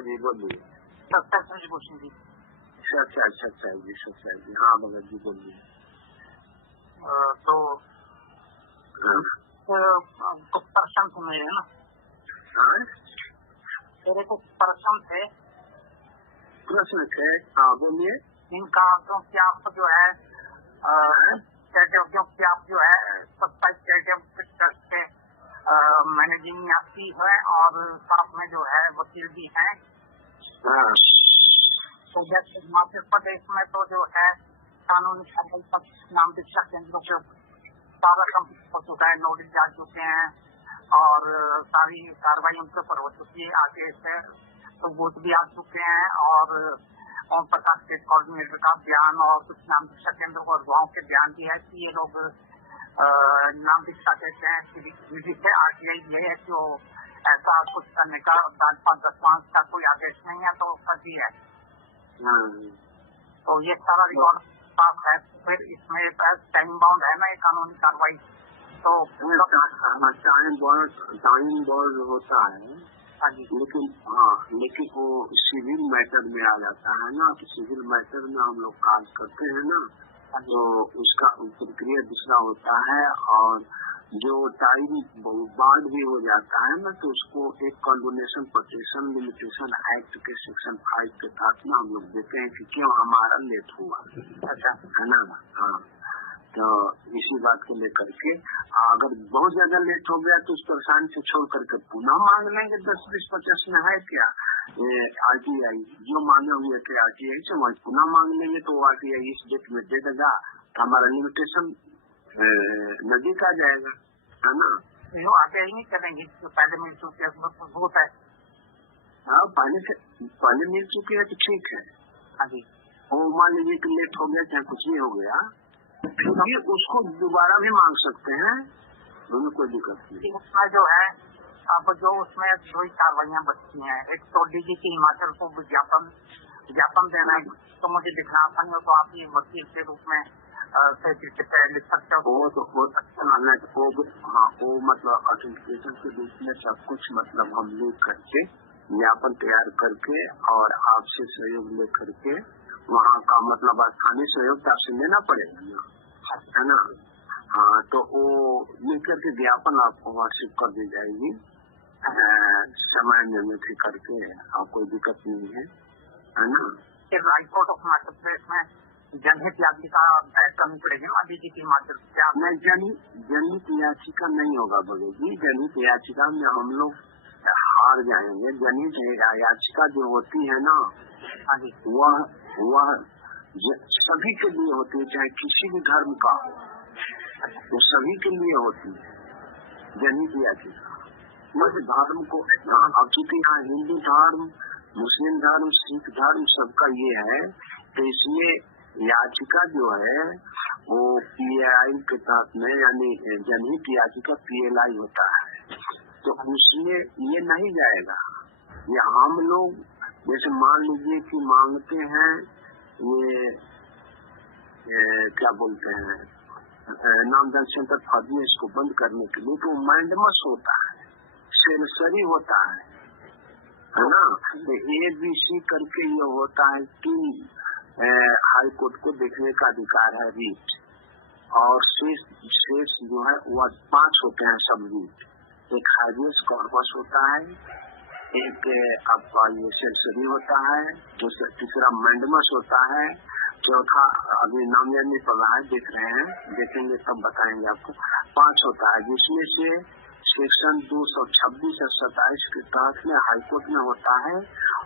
जी बोलिए। सत्याग्रह भूषण जी। अच्छा जी, हाँ भगत जी बोलिए। तो कुछ प्रश्न थे मेरे ना। मेरे कुछ प्रश्न थे। हाँ बोलिए। इनका क्योंकि आप जो है क्योंकि आप जो है 27 करके मैनेजिंग आपकी है और साथ में जो है वकील भी हैं। तो जैसे हिमाचल प्रदेश में तो जो है कानूनी कार्रवाई नाम दीक्षा केंद्रों के सारा कंप्लीट हो चुका है, नोटिस जा चुके हैं और सारी कार्रवाई उनके ऊपर हो चुकी है। आगे से तो वोट भी आ चुके हैं और ओम प्रकाश के कोऑर्डिनेटर का बयान और कुछ नाम दीक्षा केंद्रों और युवाओं के बयान भी है कि ये लोग नाम दीक्षा कहते हैं विधि से। आरटीआई ये है कि वो ऐसा कुछ करने का 5-10 मास का कोई आदेश नहीं है तो फर्जी है। तो ये सारा रिकॉर्ड पास है, फिर इसमें टाइम बाउंड है ना ये कानूनी कार्रवाई। तो टाइम बाउंड होता है, लेकिन वो सिविल मैटर में आ जाता है ना। तो सिविल मैटर में हम लोग काम करते हैं ना, तो उसका प्रक्रिया दूसरा होता है। और जो टाइम बाउंड भी हो जाता है ना, तो उसको एक कंडोनेशन प्रोटेक्शन लिमिटेशन एक्ट के सेक्शन 5 के तहत में हम लोग देते हैं कि क्यों हमारा लेट हुआ, है ना। हाँ, तो इसी बात को लेकर के अगर बहुत ज्यादा लेट हो गया तो उस परेशानी से छोड़ करके पुनः मांग लेंगे। 10-20-50 में है क्या आरटीआई जो मांगे हुए थे आरटीआई से वही पुनः मांग लेंगे, तो आरटीआई इस डेट में दे देगा तो हमारा लिमिटेशन नजदीक आ जाएगा, है ना। आरटीआई नहीं करेंगे तो पहले मिल चुके है। हाँ, पहले मिल चुके हैं तो ठीक है। हाँ जी, वो मान लीजिए कि लेट हो गया चाहे कुछ भी हो गया, फिर उसको दोबारा भी मांग सकते हैं, दोनों कोई दिक्कत नहीं। उसमें जो है अब जो उसमें 2 कार्रवाइयाँ बचती हैं। एक तो डीजीपी हिमाचल को विज्ञापन देना है, तो मुझे दिखना था नहीं, तो आप ये वकील के रूप में लिख सकते हो। वो मतलब ऑथेंटिकेशन के रूप में सब कुछ मतलब हम लिख करके ज्ञापन तैयार करके और आपसे सहयोग ले करके वहाँ का मतलब स्थानीय सहयोग तो आपसे लेना पड़ेगा ना, है ना। हाँ, तो वो लिख करके ज्ञापन आपको व्हाट्सएप कर दी जाएगी समय निर्मित करके, आप कोई दिक्कत नहीं है ना। हाईकोर्ट ऑफ हिमाचल प्रदेश में जनहित याचिका करनी पड़ेगी ना डीजीपी हिमाचल। नहीं, जनहित याचिका नहीं होगा भगत जी। जनहित याचिका में हम लोग हार जाएंगे। जनहित याचिका जो होती है ना, वह सभी के लिए होती है, चाहे किसी भी धर्म का हो, वो सभी के लिए होती है जनहित याचिका। धर्म को अब चूंकि यहाँ हिंदू धर्म, मुस्लिम धर्म, सिख धर्म सबका ये है, तो इसलिए याचिका जो है वो पीएलआई के तहत में, यानी जनहित याचिका पीएलआई होता है, तो उसमें ये नहीं जाएगा। ये हम लोग जैसे मान लीजिए कि मांगते हैं ये क्या बोलते हैं नामदान सेंटर फर्जी इसको बंद करने के लिए, तो मैंडमस होता है, सेंसरी होता है ना। ABC करके ये होता है कि हाई कोर्ट को देखने का अधिकार है रीट, और शेष जो है वह 5 होते हैं सब रीट। एक हाईवेस कॉर्पस होता है, एक आपका ये सेंसरी होता है, तीसरा मैंडमस होता है, चौथा अभी नाम याद नहीं पड़ा है, देख रहे हैं, देखेंगे तब बताएंगे आपको। 5 होता है, जिसमें से सेक्शन 226 और 27 के तहत में हाईकोर्ट में होता है,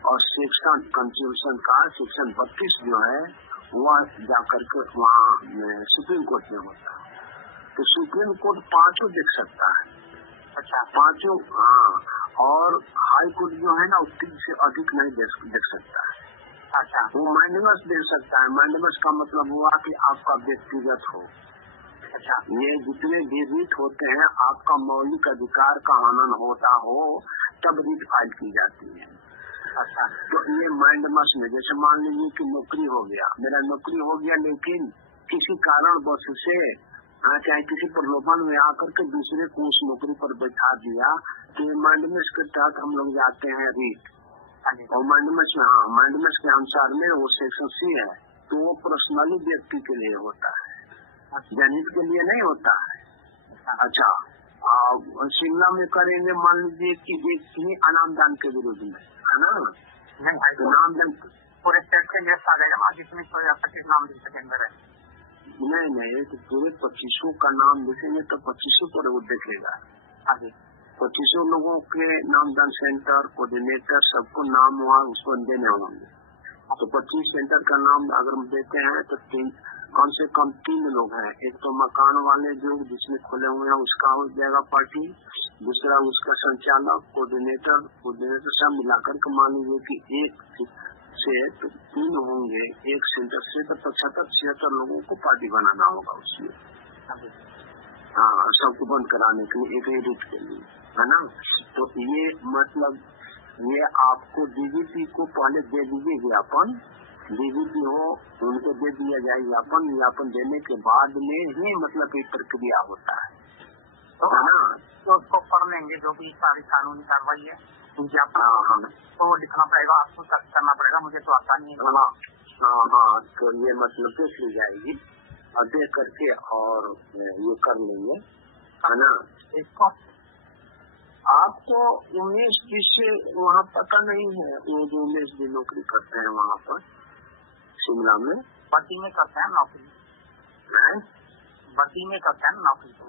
और सेक्शन कंस्टिट्यूशन का सेक्शन 32 जो है वह जाकर के वहाँ सुप्रीम कोर्ट में होता है। तो सुप्रीम कोर्ट 5 देख सकता है। अच्छा, 5। हाँ, और हाई कोर्ट जो है ना 3 से अधिक नहीं देख सकता है। अच्छा, वो मैंडमस दे सकता है। मैंडमस का मतलब हुआ कि आपका व्यक्तिगत हो। अच्छा, ये जितने भी रीट होते हैं आपका मौलिक अधिकार का हनन होता हो तब रीट फाइल की जाती है। अच्छा, तो ये मैंडमस में जैसे मान लीजिए कि नौकरी हो गया, मेरा नौकरी हो गया, लेकिन किसी कारणवश से चाहे किसी प्रलोभन में आकर के दूसरे को उस नौकरी पर बैठा दिया, तो ये मैंडमस के तहत हम लोग जाते हैं रीट, और मैंडेमस के अनुसार में वो सेक्शन सी है, तो वो पर्सनली व्यक्ति के लिए होता है, जनहित के लिए नहीं होता है। अच्छा, शिमला में करेंगे मान लीजिए कि एक ही अनामदान के विरुद्ध में, है ना? नहीं, तो नामदान पूरे स्टेट के लिए सारेगा, जितने 25 नाम दे सकेंगे। नहीं, तो पूरे 25 का नाम लिखेंगे तो 25 पर वो देखेगा। 25 लोगों के नामदान सेंटर, कोऑर्डिनेटर, सबको नाम वहाँ उसको देने होंगे। तो 25 सेंटर का नाम अगर हम देते हैं तो कम से कम 3 लोग हैं। एक तो मकान वाले जो जिसमें खुले हुए हैं उसका हो जाएगा पार्टी, दूसरा उसका संचालक, कोऑर्डिनेटर सब मिलाकर के मान लीजिए कि एक से तो 3 होंगे, एक सेंटर से तो 75-76 लोगों को पार्टी बनाना होगा उसमें। हाँ, सबको बंद कराने के लिए, एक ही रूट के लिए, है ना? तो ये मतलब ये आपको डीजीपी को पहले दे दीजिए ज्ञापन, डीजीपी हो उनको दे दिया जाए ज्ञापन देने के बाद में ही मतलब ये प्रक्रिया होता है, तो है ना? तो उसको पढ़ लेंगे जो भी सारी कानूनी कार्रवाई है, तो वो लिखना पड़ेगा, आपको करना पड़ेगा, मुझे तो आता नहीं है। हाँ, तो ये मतलब देख ली जाएगी और देख करके और ये कर लेंगे, है ना? इसको आपको 19-20 से वहाँ पता नहीं है, वो जो 19 दिन नौकरी करते हैं वहाँ पर शिमला में, बद्दी में करते हैं नौकरी, बद्दी में करते हैं नौकरी। तो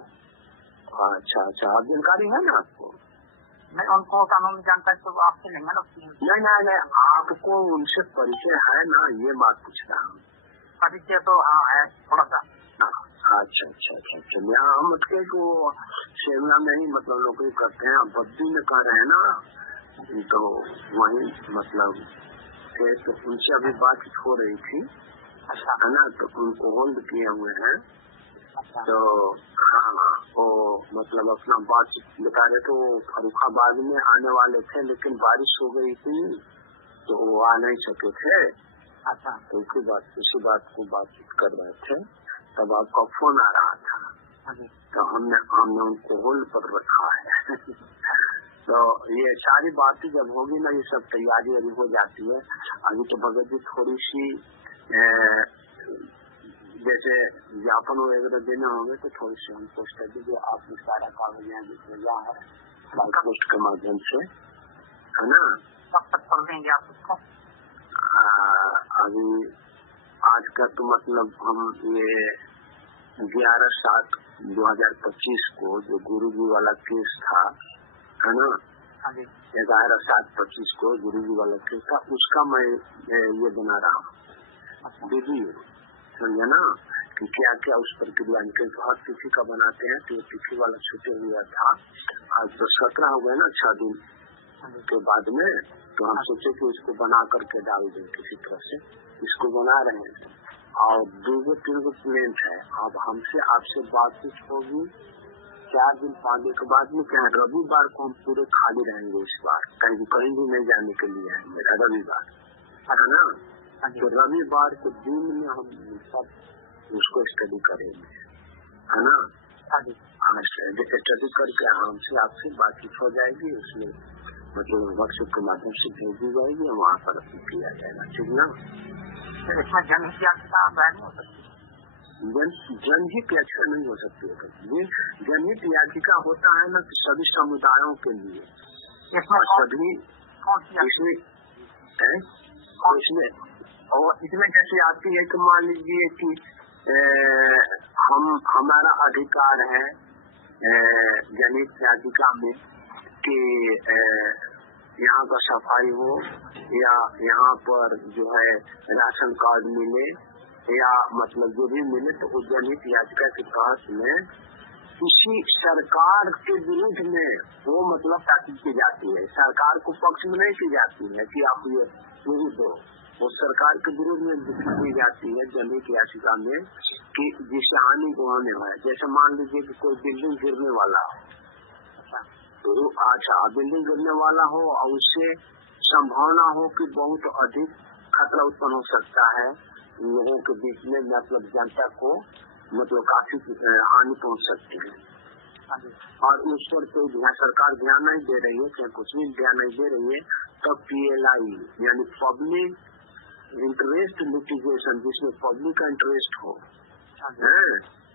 अच्छा, जानकारी है ना आपको? नहीं, उनको कानूनी जानकारी तो आपसे लेंगे ना। नहीं, आपको उनसे परिचय है ना, ये बात पूछ रहा हूँ। परिचय तो हाँ है थोड़ा सा। अच्छा, यहाँ मतलब को शिमला में ही मतलब नौकरी करते हैं, बद्दी में कर रहे हैं ना, तो वही मतलब तो उनसे अभी बातचीत हो रही थी, है ना? तो उनको होल्ड किए हुए हैं, तो हाँ, वो मतलब अपना बातचीत बता रहे थे। वो फरुखाबाद में आने वाले थे लेकिन बारिश हो गई थी तो वो आ नहीं सके थे। अच्छा, तो इसी बात को बातचीत कर रहे थे, तब आपका फोन आ रहा था, तो हमने उनको होल्ड पर रखा है। तो ये सारी बातें जब होगी ना, ये सब तैयारी अभी हो जाती है। अभी तो भगत जी थोड़ी सी जैसे ज्ञापन वगैरह देने होंगे तो थोड़ी सी हमको स्टडी जो आपने सारा कागज भेजा है बाई पोस्ट के माध्यम से, है ना? कब तक कर देंगे आप उसको? अभी आज का तो मतलब हम ये 11/7/2025 को जो गुरुजी वाला केस था, है ना? 11/7/25 को गुरुजी वाला केस था, उसका मैं ये बना रहा हूँ वीडियो, समझे ना? कि क्या क्या उस प्रक्रिया के बहुत तिथि का बनाते हैं, तो तिथि वाला छूटे हुआ था। आज तो 17 हो गए ना, 6 दिन के बाद में, तो हम सोचे कि इसको बना करके डाल दें किसी तरह से, इसको बना रहे हैं। और 2-3 प्लेन है। अब हमसे आपसे बातचीत होगी 4 दिन 5 दिन के बाद में, क्या रविवार को हम पूरे खाली रहेंगे इस बार, कहीं भी नहीं जाने के लिए है मेरा रविवार, है ना? तो रविवार के दिन में हम सब उसको स्टडी करेंगे, है ना? स्टडी करके हमसे आपसे बातचीत हो जाएगी, उसमें मतलब व्हाट्सएप के माध्यम से भेज दी जाएगी, वहाँ पर किया जाएगा, ठीक ना? इसमें जनहित याचिका नहीं हो सकती, जनहित याचिका नहीं हो सकती है। जनहित याचिका होता है ना सभी समुदायों के लिए, इसमें और इसमें कैसे आती है कि मान लीजिए कि हमारा अधिकार है जनहित याचिका में कि यहाँ का सफाई हो, या यहाँ पर जो है राशन कार्ड मिले, या मतलब जो भी मिले, तो उस जनहित याचिका के तहत में किसी सरकार के विरुद्ध में वो मतलब ताकीद की जाती है। सरकार को पक्ष में नहीं की जाती है कि आप ये विरुद्ध हो, वो सरकार के विरुद्ध में की जाती है जनहित याचिका में कि जिससे हानि को होने वाला है। जैसे मान लीजिए कि कोई बिल्डिंग गिरने वाला हो, तो अच्छा बिल्डिंग गिरने वाला हो और उससे संभावना हो कि बहुत अधिक खतरा उत्पन्न हो सकता है लोगों के बीच में, मतलब जनता को मतलब काफी हानि पहुंच सकती है, और उस पर कोई सरकार ध्यान नहीं दे रही है, चाहे कुछ भी ध्यान नहीं दे रही है, आपका PLI यानी पब्लिक इंटरेस्ट लिटिगेशन, जिसमें पब्लिक का इंटरेस्ट हो है।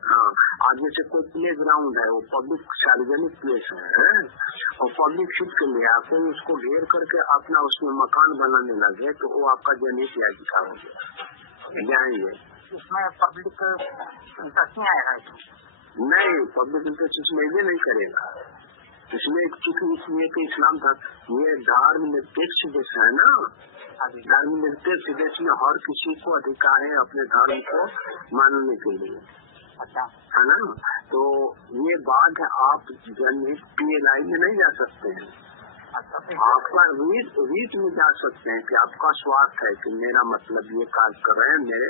हाँ, आज जैसे कोई प्ले ग्राउंड है, वो पब्लिक सार्वजनिक प्लेस है और पब्लिक हित के लिए कोई उसको घेर करके अपना उसमें मकान बनाने लगे तो वो आपका जनहित याचिका हो गया। जाएंगे इसमें पब्लिक इंटरेस्ट नहीं आएगा? नहीं, पब्लिक इंटरेस्ट इसमें ये नहीं करेगा। इसमें चूंकि इसलिए कि इस्लाम था ये धर्मनिरपेक्ष देश है ना, धर्मनिरपेक्ष देश में हर किसी को अधिकार है अपने धर्म को मानने के लिए, अच्छा है ना। तो ये बात है, आप जनहित PLI में नहीं जा सकते हैं। आपका रीत में जा सकते हैं कि आपका स्वार्थ है कि मेरा मतलब ये कार्य कर रहे हैं, मेरे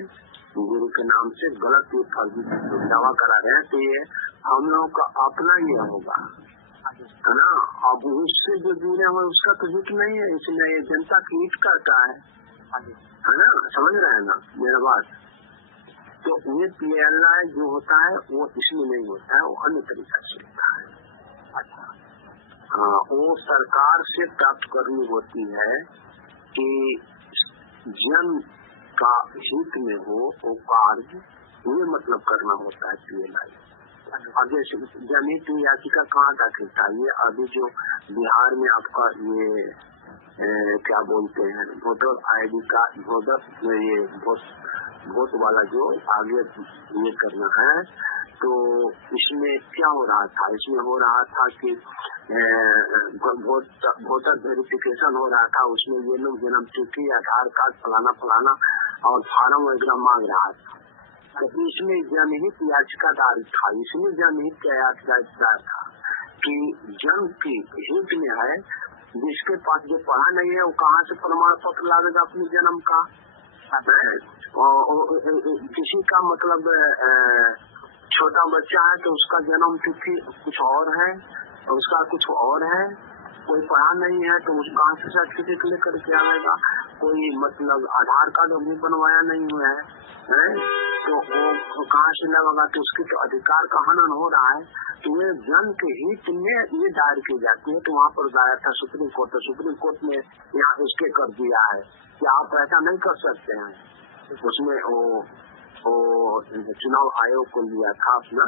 गुरु के नाम से गलत ये फर्जी दावा करा रहे हैं, तो ये हम लोगों का अपना ये होगा, है ना। अब उससे जो जुड़े हुए उसका तो हित नहीं है, इसलिए ये जनता की हित करता है ना। समझ रहे हैं ना मेरा बात। तो ये PLI जो होता है वो इसमें नहीं होता है, वो अन्य तरीका से होता है। हाँ, वो सरकार से प्राप्त करनी होती है कि जन का हित में हो वो कार्य, ये मतलब करना होता है PLI। अब जैसे जनहित याचिका कहाँ दाखिल था, ये अभी जो बिहार में आपका ये क्या बोलते हैं वोटर ID का वोट वाला जो आगे ये करना है, तो इसमें क्या हो रहा था, इसमें हो रहा था कि वोटर वेरिफिकेशन हो रहा था। उसमें ये लोग जन्म तिथि, आधार कार्ड, फलाना फलाना और फार्म वगैरह मांग रहा था। तो इसमें जनहित याचिका दायर था, इसमें जनहित याचिका दायर था कि जन की हित में है, जिसके पास जो पढ़ा नहीं है वो कहाँ से प्रमाण पत्र लाएगा अपने जन्म का। किसी का मतलब छोटा बच्चा है तो उसका जन्म तिथि कुछ और है और उसका कुछ और है, कोई पढ़ा नहीं है तो उस कहाँ से सर्टिफिकेट लेकर के आएगा, कोई मतलब आधार कार्ड भी बनवाया नहीं हुआ है तो वो कहाँ से लगेगा, तो उसके तो अधिकार का हनन हो रहा है। तो ये जन के हित में ये दायर की जाती है। तो वहाँ पर दायर था सुप्रीम कोर्ट, तो सुप्रीम कोर्ट ने यहाँ स्टे कर दिया है कि आप ऐसा नहीं कर सकते हैं। उसमें वो चुनाव आयोग को लिया था अपना,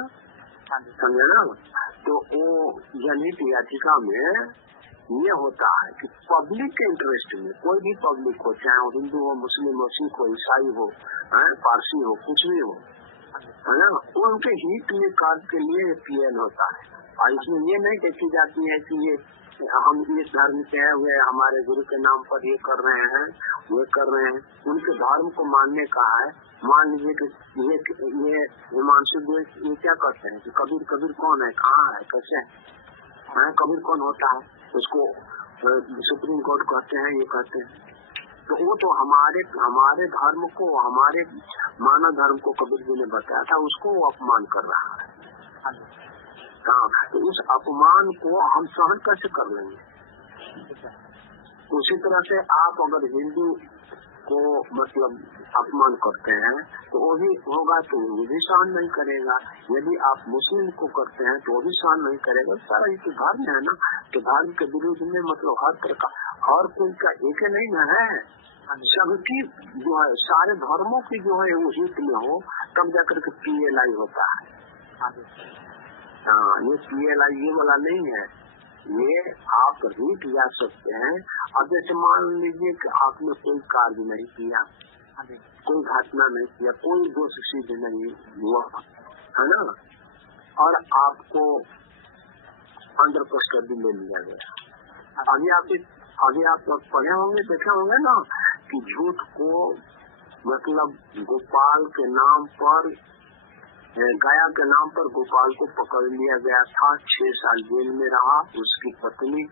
समझे ना। तो वो जनहित याचिका में ये होता है कि पब्लिक के इंटरेस्ट में, कोई भी पब्लिक हो, चाहे वो हिंदू हो, मुस्लिम हो, सिख हो, ईसाई हो, पारसी हो, कुछ भी हो, है ना, उनके हित में कार्य के लिए PL होता है। और इसमें ये नहीं देखी जाती है कि ये हम इस धर्म के हैं, वे हमारे गुरु के नाम पर ये कर रहे हैं, ये कर रहे हैं। उनके धर्म को मानने का है। मान लीजिए कि ये हिमांशु देश ये क्या करते हैं कि कबीर कौन है, कहाँ है, कैसे है, कबीर कौन होता है, उसको सुप्रीम कोर्ट कहते हैं, ये कहते हैं। तो वो तो हमारे धर्म को, हमारे मानव धर्म को कबीर जी ने बताया था, उसको वो अपमान कर रहा है। हाँ, तो उस अपमान को हम सहन कैसे कर लेंगे। उसी तरह से आप अगर हिंदू को मतलब अपमान करते हैं तो वो भी होगा, तो वो भी सहन नहीं करेगा। यदि आप मुस्लिम को करते हैं तो वो भी सहन नहीं करेगा। सारा ये तो धर्म है ना, तो धर्म के विरुद्ध में मतलब हर तरह का, और कोई का एक नहीं न है, सबकी जो है सारे धर्मों की जो है वो हित में हो, तब जाकर के PLI होता है। हाँ, ये PLI ये वाला नहीं है, ये आप रूट जा सकते हैं। अब जैसे मान लीजिए कि आपने कोई कार्य नहीं किया, कोई घटना नहीं किया, कोई दोष सिद्ध नहीं हुआ, है ना, और आपको अंडर कस्टडी ले लिया गया। अभी आप पढ़े होंगे, देखे होंगे ना कि झूठ को मतलब गोपाल के नाम पर, गया के नाम पर गोपाल को पकड़ लिया गया था, 6 साल जेल में रहा। उसकी पत्नी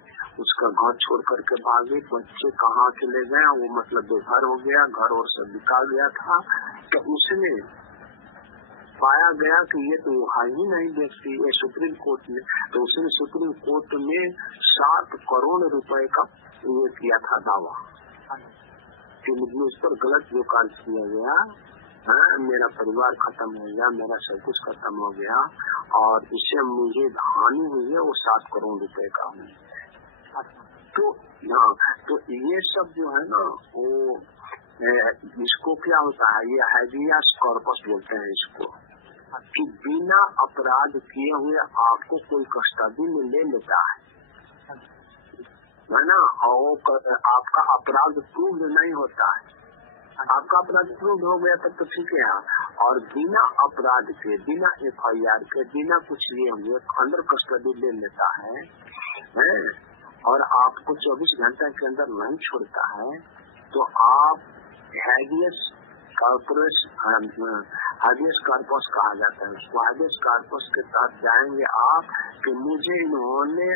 उसका घर छोड़ करके भागी, बच्चे कहाँ चले गए, वो मतलब बेघर हो गया, घर और सब बिका गया था। तो उसने पाया गया कि ये तो है ही नहीं व्यक्ति, ये सुप्रीम कोर्ट में, तो उसने सुप्रीम कोर्ट में 7 करोड़ रुपए का ये किया था दावा कि मुझे इस पर गलत जो कार्य किया गया, मेरा परिवार खत्म हो गया, मेरा सब कुछ खत्म हो गया और इससे मुझे हानि हुई है, वो 7 करोड़ रुपए का हुई। तो हाँ, तो ये सब जो है ना वो इसको क्या होता है, ये हैबियस कॉर्पस बोलते हैं इसको, कि बिना अपराध किए हुए आपको कोई कस्टडी में ले लेता है ना, और आपका अपराध प्रूव नहीं होता है। आपका अपराध प्रूव हो गया तब तो ठीक है, और बिना अपराध के, बिना FIR के, बिना कुछ लिए हुए अंडर कस्टडी ले लेता है और आपको 24 घंटे के अंदर नहीं छोड़ता है, तो आप हैबियस कॉर्पस कहा जाता है उसको। हैबियस कॉर्पस के साथ जाएंगे आप कि मुझे इन्होंने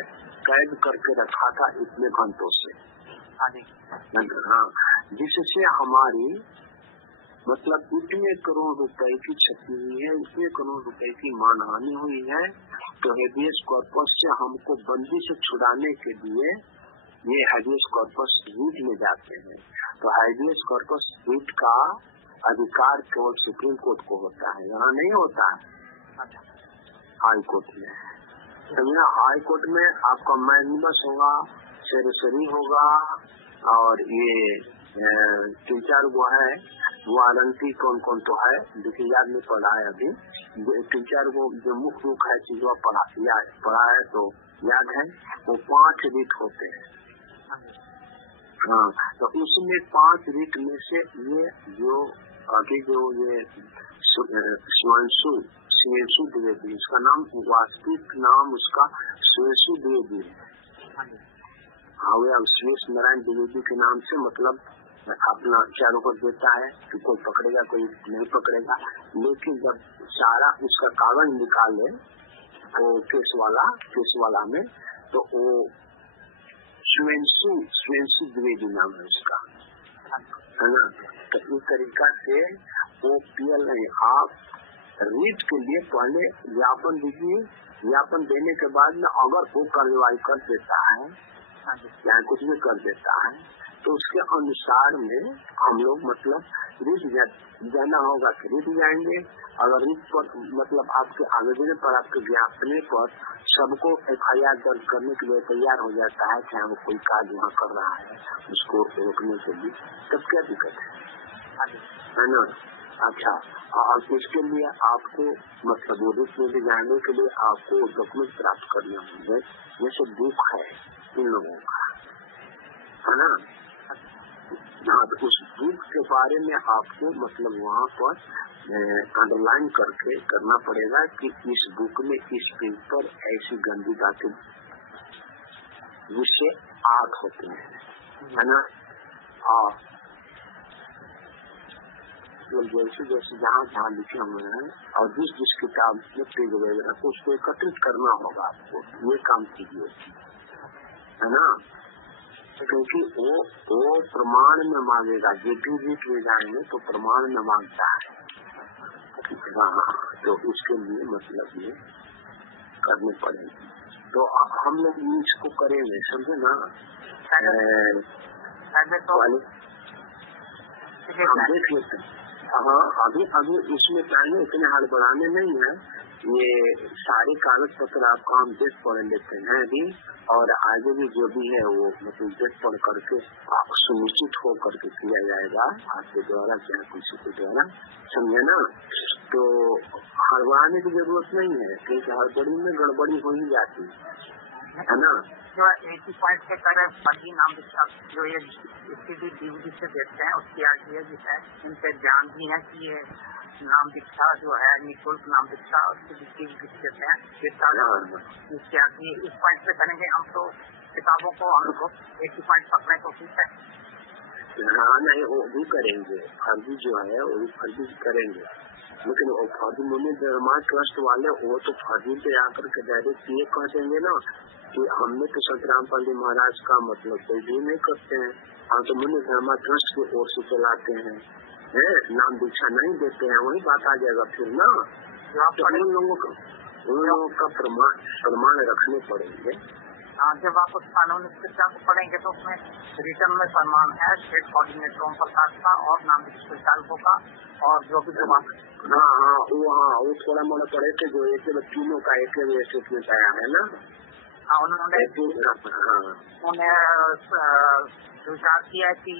कैद करके रखा था इतने घंटों से, हाँ, जिससे हमारी मतलब इतने करोड़ रुपए की क्षति हुई है, इतने करोड़ रुपए की मानहानि हुई है। तो हैबियस कॉर्पस से हमको बंदी से छुड़ाने के लिए ये हैबियस कॉर्पस रीट में जाते हैं। तो हैबियस कॉर्पस रीट का अधिकार केवल सुप्रीम कोर्ट को होता है, यहाँ नहीं होता है हाई कोर्ट में। तो यहाँ हाई कोर्ट में आपका मैनिबस होगा, सेरेसरी होगा, और ये 3-4 वो है, वारंटी कौन कौन तो है देखिए, याद नहीं पड़ा है अभी, 3-4 वो जो मुख्य मुख्य है चीजों पढ़ा है तो याद है, वो 5 रीट होते हैं। हाँ, तो उसमें 5 रीट में से ये जो अभी जो ये सुवेंशु द्विवेदी, इसका नाम वास्तविक नाम उसका सुवेंशु द्विवेदी है। हाँ, वे सुरेश नारायण द्विवेदी के नाम से मतलब अपना चारों को देता है कि कोई पकड़ेगा कोई नहीं पकड़ेगा, लेकिन जब सारा उसका कागज निकाले वो केस वाला में, तो वो सुवेंशु द्विवेदी नाम है उसका, है ना। तो इस तरीका से वो PL नहीं, आप रीट के लिए पहले ज्ञापन दीजिए, ज्ञापन देने के बाद में अगर वो कार्रवाई कर देता है या कुछ भी कर देता है, तो उसके अनुसार में हम लोग मतलब रीट जाना होगा कि रीट जाएंगे। अगर रीट पर मतलब आपके आवेदन पर, आपके ज्ञापन पर सबको FIR दर्ज करने के लिए तैयार हो जाता है कि हम कोई कार्य वहाँ कर रहा है उसको रोकने के लिए, तब क्या दिक्कत है ना। अच्छा, और इसके लिए आपको मतलब वो रीट में भी जाने के लिए आपको डॉक्यूमेंट प्राप्त करने होंगे, जैसे बुक है इन लोगों का, है ना। हाँ, तो उस बुक के बारे में आपको मतलब वहाँ पर अंडरलाइन करके करना पड़ेगा कि इस बुक में इस पेज पर ऐसी गंदी बातें विषय आग होते हैं, है ना। और जैसे जहाँ लिखे हुए हैं और जिस किताब में पेज वगैरह को उसको एकत्रित करना होगा आपको, ये काम कीजिए, है ना। क्योंकि वो प्रमाण में मांगेगा, जो भी रीट ले जाएंगे तो प्रमाण में मांगता है। हाँ, तो उसके लिए मतलब ये करने पड़ेगी। तो हम लोग इसको करेंगे, समझे ना। हम देख लेते हैं। हाँ, अभी इसमें चाहिए इतने हड़बड़ाने नहीं है, ये सारे कागज पत्र आपको हम देख पढ़ लेते हैं अभी, और आगे भी जो भी है वो मतलब देख पढ़ करके आप सुनिश्चित हो करके किया जाएगा आपके द्वारा, चाहे किसी के द्वारा, समझे ना। तो हड़बड़ाने की जरूरत नहीं है, क्योंकि हड़बड़ी में गड़बड़ी हो ही जाती है ना। जो 80 पॉइंट के तरह फर्जी नाम जो ये स्थिति DVD से देखते हैं, उसकी आगे भी है, इन पे ध्यान भी है कि ये नाम दीक्षा जो है निःशुल्क नाम दीक्षा उसकी देते हैं। इसके आगे इस पॉइंट पे करेंगे हम, तो किताबों को हम लोग 80 पॉइंट पकड़ने को ठीक है। हाँ, नहीं वो भी करेंगे, फर्जी जो है वो भी फर्जी करेंगे, लेकिन वो फर्जी मुनि धर्मा ट्रस्ट वाले वो तो फर्जी पे आकर के डायरेक्ट ये कह देंगे ना कि हमने तो संतराम पांडे महाराज का मतलब कोई भी नहीं करते हैं, हम तो मुनि धर्मा ट्रस्ट की ओर से चलाते हैं, नाम दीक्षा नहीं देते हैं, वही बात आ जाएगा फिर ना। तो उन लोगों का प्रमाण रखने पड़ेंगे। जब आप उस कानूनी शिक्षा को पढ़ेंगे तो उसमें रिटर्न में फरमान है स्टेट कोऑर्डिनेटर ओम प्रकाश का और नाम चालकों का, और जो भी हाँ, वो थोड़ा मोड़ा पढ़े थे जो एक तीनों का एक में आया है ना। उन्होंने स्वीकार किया कि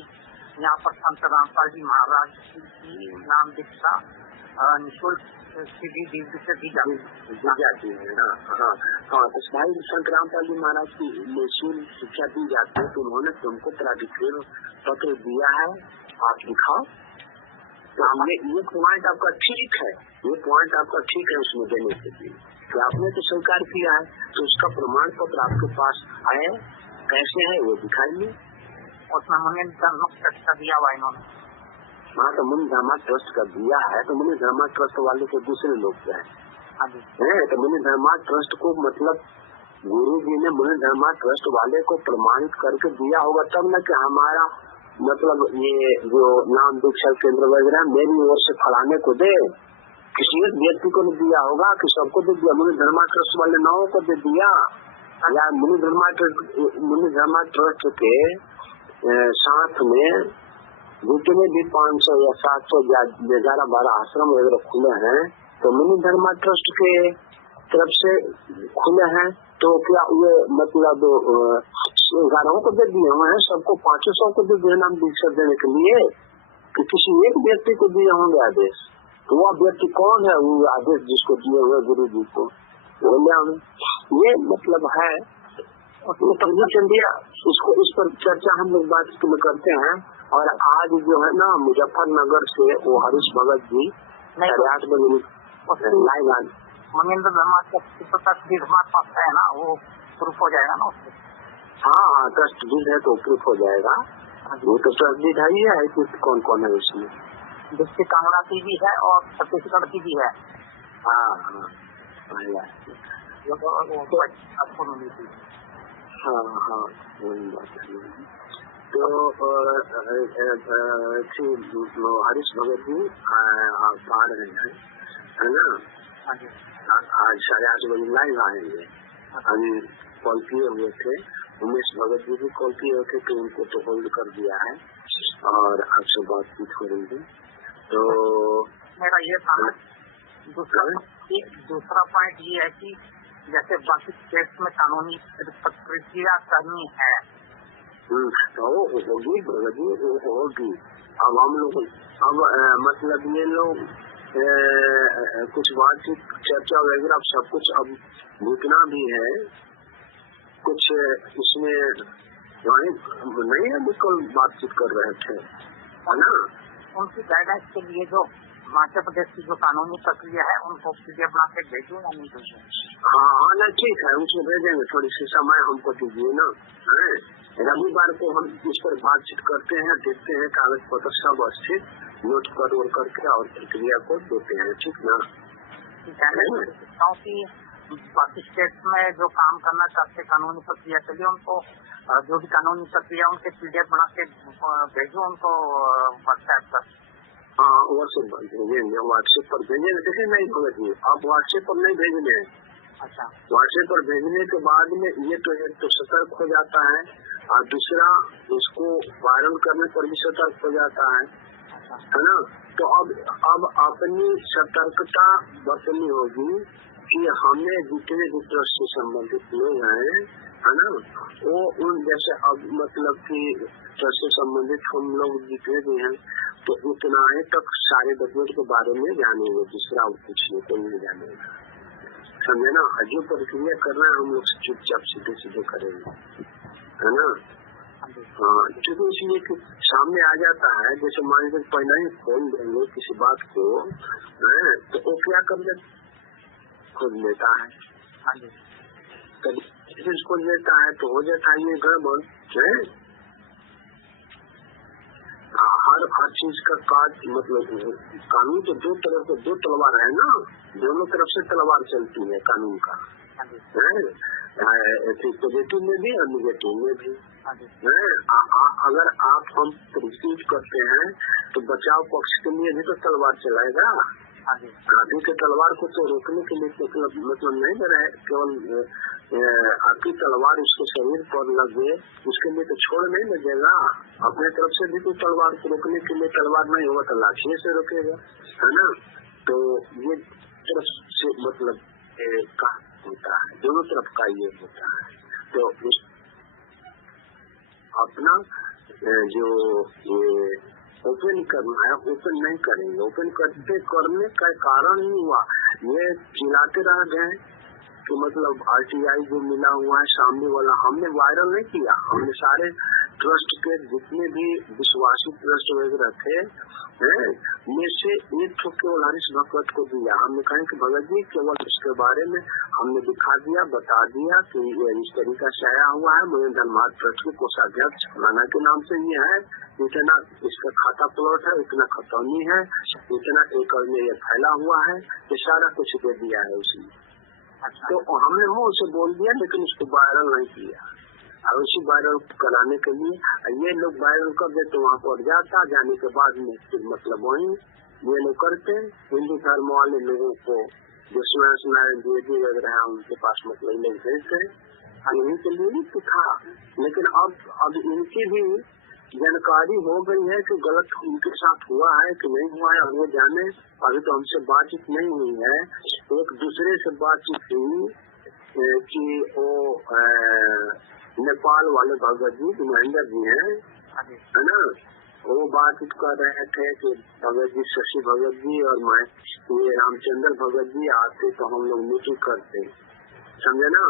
यहाँ पर संत रामपाल जी महाराज की नाम दीक्षा निःशुल्क सीधी दीदी से दी जाती है। हाँ, तो भाई संत रामपाल जी महाराज की निःशुल्क शिक्षा दी जाती है, तो उन्होंने तुमको प्राधिकृत पत्र दिया है, आप दिखाओ। तो हमने ये पॉइंट आपका ठीक है, ये पॉइंट आपका ठीक है उसमें देने के लिए कि आपने तो स्वीकार किया है, तो उसका प्रमाण पत्र आपके पास है, कैसे है वो दिखाइए। उसमें मुनि धर्म ट्रस्ट का दिया हुआ इन्होंने। हाँ, तो मुनि धर्मा ट्रस्ट का दिया है, तो मुनि धर्मा ट्रस्ट वाले के दूसरे लोग क्या है? तो मुनि धर्मा ट्रस्ट को मतलब गुरु जी ने मुनि धर्मा ट्रस्ट वाले को प्रमाणित करके दिया होगा, तब न कि हमारा मतलब ये जो नाम दीक्षा केंद्र वगैरह मेरी ओर से फलाने को दे, किसी एक व्यक्ति को नहीं दिया होगा कि सबको दे दिया। मुनि धर्मा ट्रस्ट वाले 9 को दे दिया, या मुनि धर्मा ट्रस्ट के साथ में जितने भी 500 या 700 या 11-12 आश्रम वगैरह खुले हैं, तो मुनि धर्मा ट्रस्ट के तरफ से खुले हैं, तो क्या ये मतलब 11 को दे दिए हुए हैं, सबको 500 को दे दिए नाम दीक्षा देने के लिए, कि किसी एक व्यक्ति को दिए होंगे आदेश? तो वह व्यक्ति कौन है? वो आदेश जिसको दिए हुए गुरु जी को बोले, ये मतलब है। चंदिया इसको इस पर चर्चा हम लोग बात करते हैं। और आज जो है ना मुजफ्फरनगर से वो हरीश भगत जी 8 बजे लाइव महेंद्र धर्मा है ना, वो प्रूफ हो जाएगा ना उससे। हाँ, ट्रस्ट डीड है तो प्रूफ हो जाएगा। वो तो ट्रस्ट डीड है ही है, कौन कौन है उसमें? डिस्ट्रिक्ट कांगड़ा की भी है और छत्तीसगढ़ की भी है। हाँ, वही बात है। तो हरीश भगत जी आ रहे हैं, है ना? आज 8:30 बजे लाइव आएंगे। अभी कॉल किए हुए थे, उमेश भगत जी भी कॉल किए हुए थे कि उनको तो होल्ड कर दिया है और आपसे बातचीत करेंगे। तो मेरा ये था दूसरा पॉइंट ये है कि जैसे बाकी स्टेट में कानूनी प्रक्रिया करनी है, तो होगी भगत जी, होगी। अब हम लोग मतलब ये लोग कुछ बातचीत चर्चा वगैरह सब कुछ अब जितना भी है कुछ इसमें नहीं है, बिल्कुल बातचीत कर रहे थे, है ना? उनकी गाइडेंस के लिए जो मध्य प्रदेश की जो कानूनी प्रक्रिया है उनको पीडीएफ बना के भेजूं या नहीं भेजूं? हाँ, नहीं ठीक है, उनको भेजेंगे, थोड़ी सी समय हमको दीजिए ना। रविवार को हम इस पर बातचीत करते हैं, देखते हैं कागज पत्र सब स्थित नोट कर करके और प्रक्रिया को देते हैं, ठीक ना? क्योंकि बाकी स्टेट में जो काम करना चाहते कानूनी प्रक्रिया के लिए उनको जो भी कानूनी प्रक्रिया उनके पीडीएफ बना के भेजो उनको व्हाट्सएप पर। हाँ, व्हाट्सएप पर भेजेंगे, व्हाट्सएप पर भेजेंगे। देखिए नहीं भगत आप व्हाट्सएप पर नहीं भेजने हैं। अच्छा, व्हाट्सएप पर भेजने के बाद में ये तो एक तो सतर्क हो जाता है और दूसरा उसको वायरल करने पर भी सतर्क हो जाता है ना? तो अब अपनी सतर्कता बरतनी होगी कि हमें जितने भी ट्रस्ट से संबंधित लोग हैं, है ना, वो उन जैसे अब मतलब कि ट्रस्ट से संबंधित हम लोग जितने भी हैं तो उतना ही तक सारे डॉक्यूमेंट के बारे में जानेंगे, दूसरा कुछ नहीं जानेगा, समझे ना? जो प्रक्रिया करना है हम लोग चुपचाप सीधे करेंगे, है ना? हाँ, क्योंकि इसलिए कि सामने आ जाता है, जैसे मान लीजिए पहले ही फोन देंगे किसी बात को, तो वो क्या कर लेता खोज लेता है, कभी खोज लेता है तो हो जाता है ये गड़बड़ है। हर चीज का काज मतलब कानून तो दो तलवार है ना, दोनों तरफ से तलवार चलती है कानून का, पॉजिटिव में भी और निगेटिव में भी। अगर आप हम रिसीव करते हैं तो बचाव पक्ष के लिए भी तो तलवार चलाएगा। हाथी के तलवार को तो रोकने के लिए मतलब नहीं दे रहा है, केवल आपकी तलवार उसके शरीर पर लगे उसके लिए तो छोड़ नहीं लगेगा। अपने तरफ से भी तो तलवार को रोकने के लिए तलवार नहीं होगा तो लाठी से रोकेगा, है ना? तो ये तरफ से मतलब का होता है, दोनों तरफ का ये होता है। तो अपना जो ये ओपन करना है ओपन नहीं करेंगे। ओपन करने का कारण ही हुआ ये चिल्लाते रह गए कि मतलब RTI जो मिला हुआ है सामने वाला, हमने वायरल नहीं किया। हमने सारे ट्रस्ट के जितने भी विश्वासी ट्रस्ट वगैरह थे में से एक ठो केवल हरीश भगवत को दिया। हमने कहा कि भगत जी केवल इसके बारे में हमने दिखा दिया, बता दिया कि ये इस तरीका से आया हुआ है। मुझे धनबाद ट्रस्ट के कोषाध्यक्ष फलाना के नाम से ये है, इतना इसका खाता प्लॉट है, इतना खतौनी है, इतना एकड़ में ये फैला हुआ है, ये सारा कुछ दे दिया है उसने। तो हमने मुंह से बोल दिया लेकिन उसको वायरल नहीं किया। और उसी वायरल कराने के लिए ये लोग वायरल कर देते, वहाँ पर जाता, जाने के बाद में फिर मतलब वही ये लोग करते हिंदू धर्म वाले लोगों को जो नारायण द्विवेदी वगैरह है उनके पास मतलब लोग भेजते इन्हीं के लिए तो था। लेकिन अब इनकी भी जानकारी हो गई है कि गलत उनके साथ हुआ है कि नहीं हुआ है, और वो जाने। अभी तो हमसे बातचीत नहीं हुई है, एक दूसरे से बातचीत हुई कि वो नेपाल वाले भगत जी महेंद्र जी है ना, वो बातचीत कर रहे थे कि भगत जी शशि भगत जी और मैं ये रामचंद्र भगत जी आते तो हम लोग मीटिंग करते, समझे ना।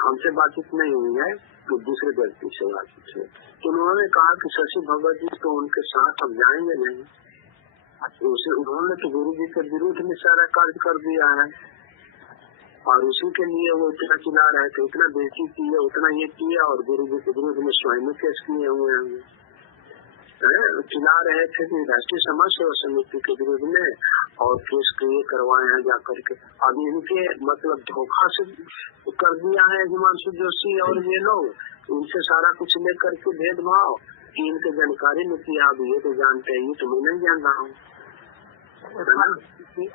हमसे बातचीत नहीं हुई है तो दूसरे व्यक्ति से बातचीत हुई। तो उन्होंने कहा कि शशि भगत जी तो उनके साथ अब जाएंगे नहीं, उन्होंने तो गुरु जी के विरुद्ध में सारा कार्य कर दिया है और उसी के लिए वो इतना चिल्ला रहे थे, इतना बेइज्जती की है, उतना ये किया और गुरु जी के विरुद्ध में स्वयं केस किए हुए हैं। चिल्ला रहे थे कि राष्ट्रीय समाज सेवा समिति के विरुद्ध में और केस क्रिए करवाए हैं जाकर के। अब इनके मतलब धोखा से कर दिया है हिमांशु जोशी और ये लोग, इनसे सारा कुछ लेकर के भेदभाव की इनके जानकारी में किया। अब ये तो जानते हैं, ये तो मैं नहीं जान रहा हूँ।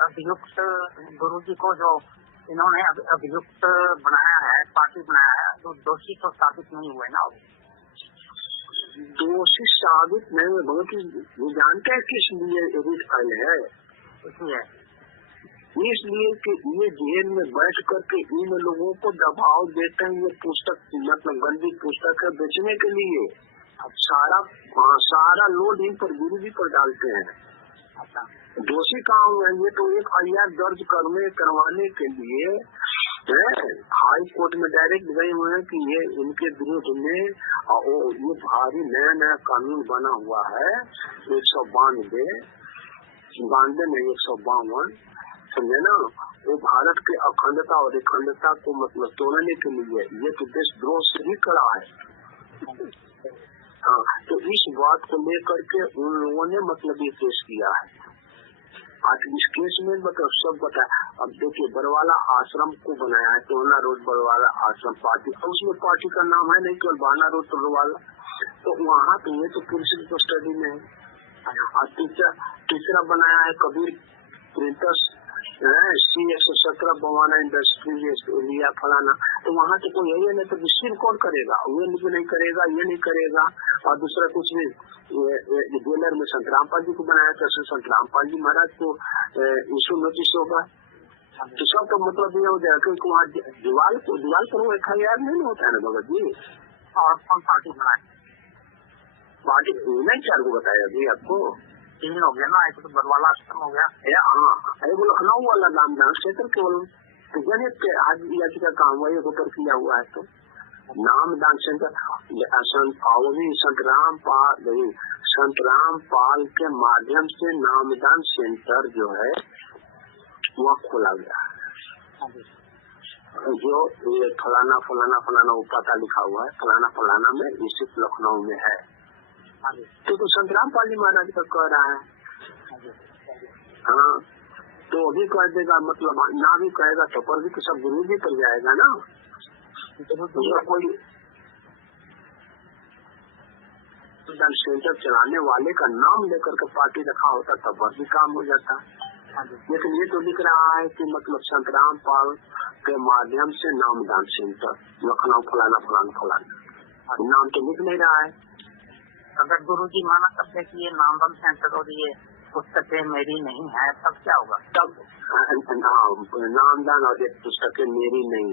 अभियुक्त गुरु जी को जो इन्होंने अभियुक्त बनाया है, पार्टी बनाया है, तो दोषी तो साबित नहीं हुए ना। दोषी साबित नहीं हुए भगत जी जानते हैं किस लिए रिट फाइल है, इसलिए कि ये जेल में बैठ करके इन लोगों को दबाव देते हैं। ये पुस्तक मतलब गंदी पुस्तक है बेचने के लिए, सारा लोड इन पर गुरु जी पर डालते हैं। दोषी कहाँ हुए? ये तो एक FIR दर्ज करवाने के लिए हाई कोर्ट में डायरेक्ट गए हुए हैं कि ये इनके विरुद्ध में ये भारी नया कानून बना हुआ है 192 नहीं 152, समझे ना। वो भारत के अखंडता और अखंडता को मतलब तोड़ने के लिए ये तो देशद्रोह से ही खड़ा है। हाँ, तो इस बात को लेकर के उन लोगों ने मतलब ये केस किया है। आज इस केस में मतलब सब बताया। अब देखिए बरवाला आश्रम को बनाया है, टोना रोड बरवाला आश्रम पार्टी, तो उसमें पार्टी का नाम है नहीं केवल बाना रोड बरवाला, तो वहाँ तो ये तो पुलिस कस्टडी में है। तीसरा बनाया है Kabir printers C117 Bawana industries लिया फलाना, तो वहाँ तो कोई है नहीं, तो रिसीव कौन करेगा? ये नहीं करेगा, ये नहीं करेगा। और दूसरा कुछ भी जेलर में संत रामपाल जी को बनाया था, संत रामपाल जी महाराज को इशू नोटिस होगा, तो सब तो मतलब ये हो जाएगा क्योंकि वहाँ दीवार पर वो FIR नहीं होता है ना भगत जी। और कौन पार्टी बनाए? पार्टी नहीं 4 को बताया अभी आपको, 3 हो गया ना, एक तो बरवाला आश्रम हो गया। हाँ, वो लखनऊ वाला नामदान क्षेत्र केवल गणित के आज याचिका काम हुआ एक ऊपर किया हुआ है। तो नामदान सेंटर संत रामपाल के माध्यम से नामदान सेंटर जो है वह खोला गया, जो ये फलाना फलाना फलाना वो पता लिखा हुआ है, फलाना में स्थित लखनऊ में है। तो संत रामपाल जी महाराज का कह रहा है। हाँ, तो अभी कह देगा मतलब ना भी कहेगा तो पर भी तो सब गुरु जी पर जाएगा ना। कोई सेंटर चलाने वाले का नाम लेकर के पार्टी रखा होता तब भी काम हो जाता। लेकिन ये तो दिख रहा है कि मतलब संत रामपाल के माध्यम से नामदान सेंटर लखनऊ फलाना नाम तो लिख नहीं रहा है। अगर गुरु जी माना करते हैं कि ये नामदान सेंटर और ये पुस्तकें मेरी नहीं है, तब क्या होगा? तब नामदान और ये पुस्तकें मेरी नहीं,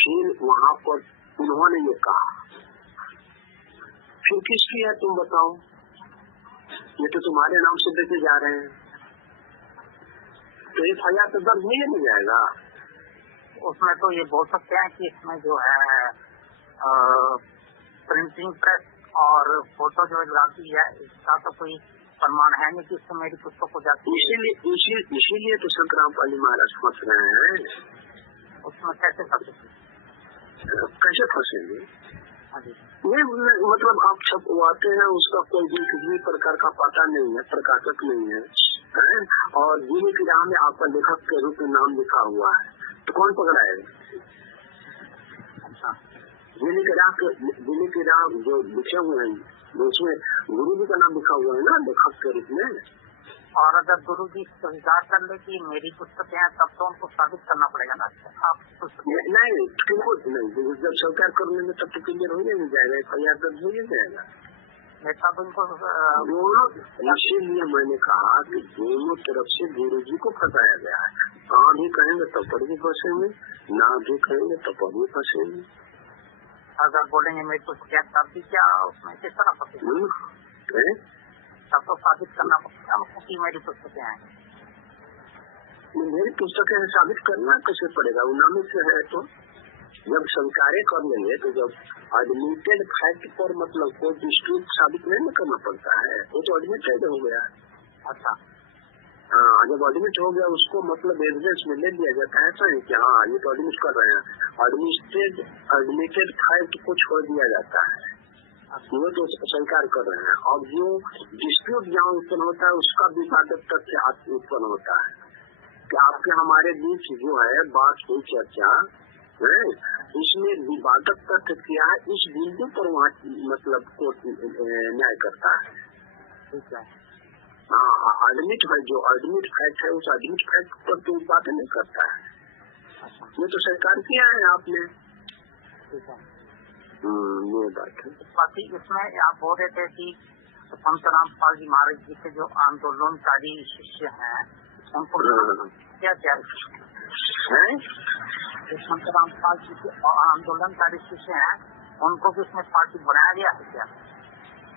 फिर वहाँ पर उन्होंने ये कहा, फिर किसकी है तुम बताओ, ये तो तुम्हारे नाम से देखे जा रहे हैं, तो FIR तो दर्ज नहीं जाएगा। उसमें तो ये बोल सकते हैं कि इसमें जो है प्रिंटिंग प्रेस और फोटो जो जाती है इसका तो कोई प्रमाण है नहीं कि इससे मेरी पुस्तक हो जाती है। इसीलिए तो संतराम पाली महाराज फंस रहे हैं। उसमें कैसे फंसेंगे? ये मतलब आप छपवाते हैं, उसका कोई भी किसी प्रकार का पता नहीं है, प्रकाशक नहीं है, और जिले की राह में आपका लेखक के रूप में नाम लिखा हुआ है, तो कौन पकड़ाएगा? अच्छा, जिले की राह जो लिखे हुए हैं उसमें गुरु जी का नाम लिखा हुआ है ना लेखक के रूप में। और अगर गुरु जी स्वीकार कर ले कि मेरी पुस्तकें हैं तब तो उनको साबित करना पड़ेगा ना। आप नहीं, जब स्वीकार कर लेंगे तब तो क्लियर हो जाएगा, FIR दर्ज हो जाएगा। तब उनको इसीलिए मैंने कहा कि दोनों तरफ से गुरु जी को फंसाया गया है। हाँ भी कहेंगे तब पर भी फंसेंगे, ना भी कहेंगे तब पर भी फंसेंगे। अगर बोलेंगे मेरी पुस्तकें तब भी क्या उसमें किस तरह फंसेंगे? तब तो साबित करना पड़ेगा कि मेरी पुस्तकें हैं। मेरी पुस्तकें साबित करना कैसे पड़ेगा? वो नाम से है तो जब स्वीकार कर लेंगे तो जब एडमिटेड फैक्ट पर मतलब कोई डिस्प्यूट साबित नहीं करना पड़ता है, वो तो एडमिटेड हो गया। अच्छा, हाँ, जब एडमिट हो गया उसको मतलब एविडेंस में ले लिया जाता है, ऐसा नहीं कि हाँ ये तो एडमिट कर रहे हैं, एडमिटेड फैक्ट को छोड़ दिया जाता है, वो तो स्वीकार कर रहे हैं। और जो डिस्प्यूट जहाँ उत्पन्न होता है उसका विवादक तथ्य उत्पन्न होता है कि आपके हमारे बीच जो है बात हुई चर्चा है, इसमें विवादक तथ्य क्या है, इस बिंदु पर वहाँ मतलब कोर्ट न्याय करता है। ठीक है। हाँ, एडमिट है, जो एडमिट फैक्ट है उस एडमिट फैक्ट पर तो बात नहीं करता है। ये तो स्वीकार किया है आपने। ठीक है, ये बात है। बाकी इसमें आप बोल रहे थे कि संतराम पाल जी महाराज जी के जो आंदोलनकारी शिष्य हैं उनको क्या क्या है? संतराम पाल जी के आंदोलनकारी शिष्य हैं उनको भी इसमें पार्टी बनाया गया है क्या?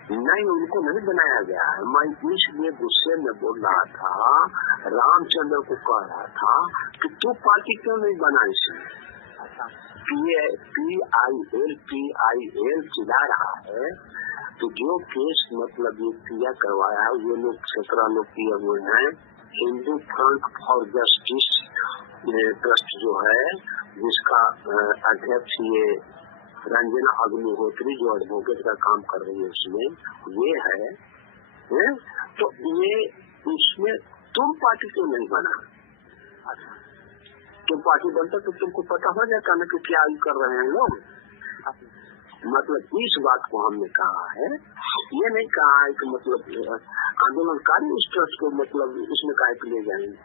नहीं, उनको नहीं बनाया गया है। मैं इसलिए गुस्से में बोल रहा था, रामचंद्र को कह रहा था कि तू पार्टी क्यों नहीं बना इसमें? PIL चिल्ला रहा है, तो जो केस मतलब ये किया करवाया है ये लोग 17 लोग किए हुए हैं। Hindu front for justice trust जो है जिसका अध्यक्ष ये रंजना अग्निहोत्री जो एडवोकेट का काम कर रही है उसमें ये है, तो ये उसमें तुम पार्टी क्यों नहीं बना? तुम पार्टी बनता तो तुमको पता हो जाता ना कि क्या कर रहे हैं लोग। मतलब इस बात को हमने कहा है, ये नहीं कहा है कि मतलब आंदोलनकारी इस ट्रस्ट को मतलब इसमें काहे ले जाएंगे।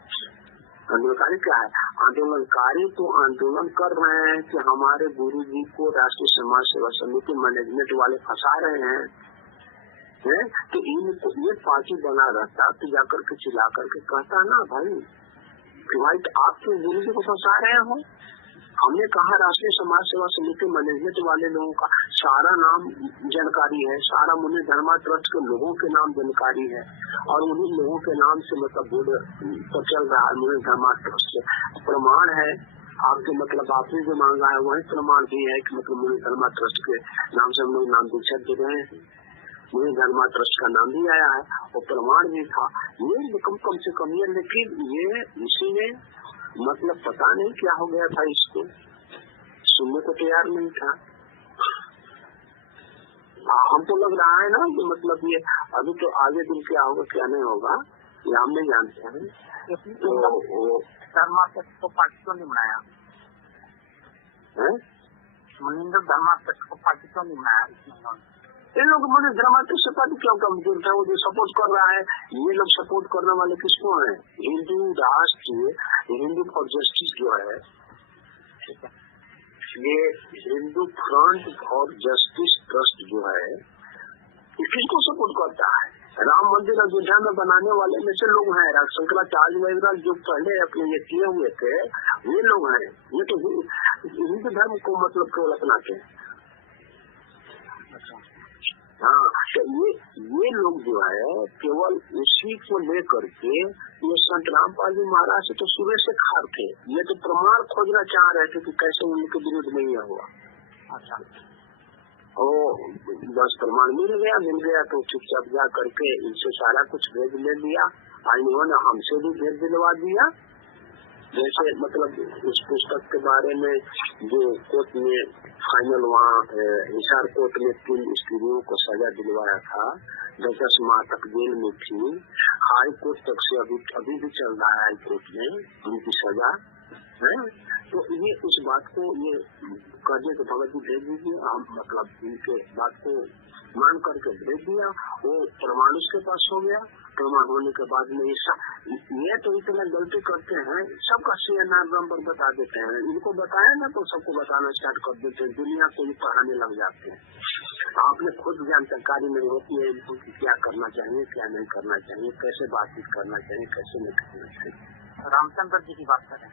आंदोलनकारी क्या है? आंदोलनकारी तो आंदोलन कर रहे हैं कि हमारे गुरु जी को राष्ट्रीय समाज सेवा समिति मैनेजमेंट वाले फंसा रहे हैं, तो इनको ये पार्टी बना रहता तो जाकर के चिल्ला करके कहता ना भाई कि भाई आप तो गुरु जी को फंसा रहे हो। हमने कहा राष्ट्रीय समाज सेवा समिति मैनेजमेंट वाले लोगों का सारा नाम जानकारी है, सारा मुनि धर्मा ट्रस्ट के लोगों के नाम जानकारी है, और उन्हीं लोगों के नाम से मतलब बोर्ड तो चल रहा है मुनि धर्मा ट्रस्ट से। प्रमाण है आपके मतलब आपने जो मांगा है वही प्रमाण भी है कि मतलब मुनि धर्मा ट्रस्ट के नाम से हम लोग नाम दीक्षा दे रहे हैं, मुनि धर्मा ट्रस्ट का नाम भी आया है और प्रमाण भी था। ये कम से कम ये, लेकिन ये इसी में मतलब पता नहीं क्या हो गया था, इसको सुनने को तैयार नहीं था। हमको लग रहा है ना कि मतलब ये अभी तो आगे दिन क्या होगा क्या नहीं होगा ये हम नहीं जानते हैं। तो धर्मा ट्रस्ट को पार्टी क्यों नहीं बनाया? मुनिंद्र धर्मा ट्रस्ट को पार्टी क्यों नहीं बनाया? ये लोग मुनि धर्मा ट्रस्ट से पार्टी क्यों कमजोर था? वो जो सपोर्ट कर रहा है, ये लोग सपोर्ट करने वाले किसको है? हिंदू राष्ट्र हिंदू फॉर जस्टिस जो है, ये Hindu front for justice trust जो है ये किसको सपोर्ट करता है? राम मंदिर अयोध्या में बनाने वाले में से लोग हैं, शंकराचार्य वगैरह जो पहले अपने ये किए हुए थे ये लोग हैं। ये तो हिंदू धर्म को मतलब केवल अपनाते हैं। हाँ, तो ये लोग जो है केवल उसी को लेकर के ये संत रामपाल जी महाराज से तो सुबह से खार थे, ये तो प्रमाण खोजना चाह रहे थे कि कैसे उनके विरुद्ध नहीं हुआ। अच्छा, बस प्रमाण मिल गया तो चुपचाप जा करके इनसे सारा कुछ भेज ले लिया और इन्होंने हमसे भी भेज दिलवा दिया। जैसे मतलब इस पुस्तक के बारे में जो कोर्ट में फाइनल वहाँ हिसार कोर्ट में 3 स्त्रियों को सजा दिलवाया था, 10 माह तक जेल में थी, हाई कोर्ट तक से अभी भी चल रहा है हाई कोर्ट में उनकी सजा है। तो ये उस बात को ये कहने के भगत जी भेज दीजिए, हम मतलब इनके बात को मान करके भेज दिया, वो प्रमाण उसके पास हो गया। प्रमाण होने के बाद में ये तो इतना गलती करते हैं, सबका CNR नंबर बता देते हैं, इनको बताया ना तो सबको बताना स्टार्ट कर देते हैं, दुनिया को ही पढ़ाने लग जाते हैं। आपने खुद जानकारी नहीं होती है इनको कि क्या करना चाहिए क्या नहीं करना चाहिए, कैसे बातचीत करना चाहिए कैसे नहीं करना चाहिए। रामचंद्र जी की बात करें,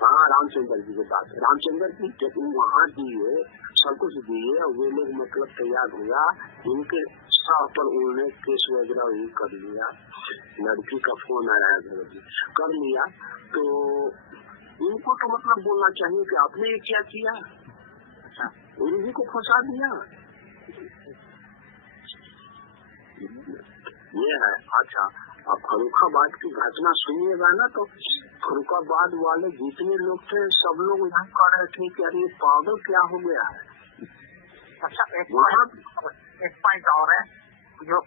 हाँ रामचंद्र जी की बात, रामचंद्र जी जब वहाँ दिए सब कुछ दिए और वे लोग मतलब तैयार हुआ, इनके साथ पर उन्होंने केस वगैरह ही कर लिया, लड़की का फोन आया कर लिया, तो इनको तो मतलब बोलना चाहिए कि आपने ये क्या किया, उन्हीं को फंसा दिया। ये है। अच्छा, अब फर्रुखाबाद की घटना सुनिएगा ना तो फर्रुखाबाद वाले जितने लोग थे सब लोग यहाँ कह रहे थे कि अरे पागल क्या हो गया है। अच्छा, एक पॉइंट और है जो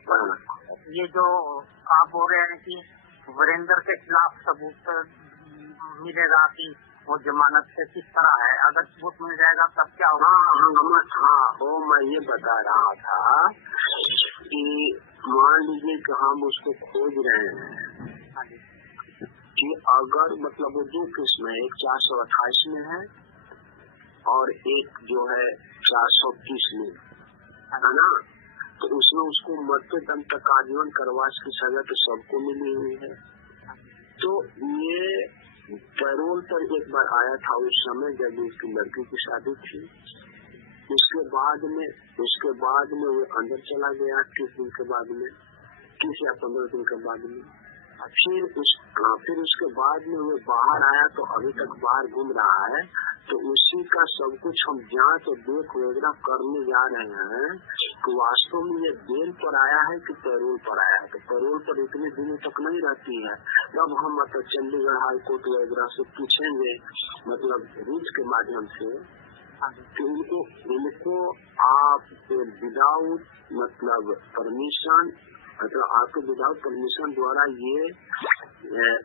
ये जो आप बोल रहे हैं कि वीरेंद्र के खिलाफ सबूत मिलेगा कि वो जमानत से किस तरह है, अगर सबूत मिल जाएगा तब क्या होगा? हाँ, मैं ये बता रहा था कि मान लीजिए कि हम उसको खोज रहे हैं कि अगर मतलब वो 2 किस्म है, एक 428 में है और एक जो है 430 में है ना, तो उसमें उसको मरते दम तक आजीवन कारावास की सजा तो सबको मिली हुई है। तो ये पैरोल पर एक बार आया था उस समय जब उसकी लड़की की शादी थी, उसके बाद में वो अंदर चला गया 30 दिन के बाद में, 30 या 15 दिन के बाद में, फिर उसके बाद में वो बाहर आया तो अभी तक बाहर घूम रहा है। तो उसी का सब कुछ हम जांच और देख वगैरह करने जा रहे हैं कि वास्तव में ये बेल पर आया है कि पैरोल पर आया है। तो पैरोल पर इतने दिनों तक नहीं रहती है, तब हम मतलब चंडीगढ़ हाई कोर्ट वगैरह से पूछेंगे मतलब रूट के माध्यम से कि इनको आप विदाउट मतलब परमिशन, मतलब आपके विदाउट परमिशन द्वारा ये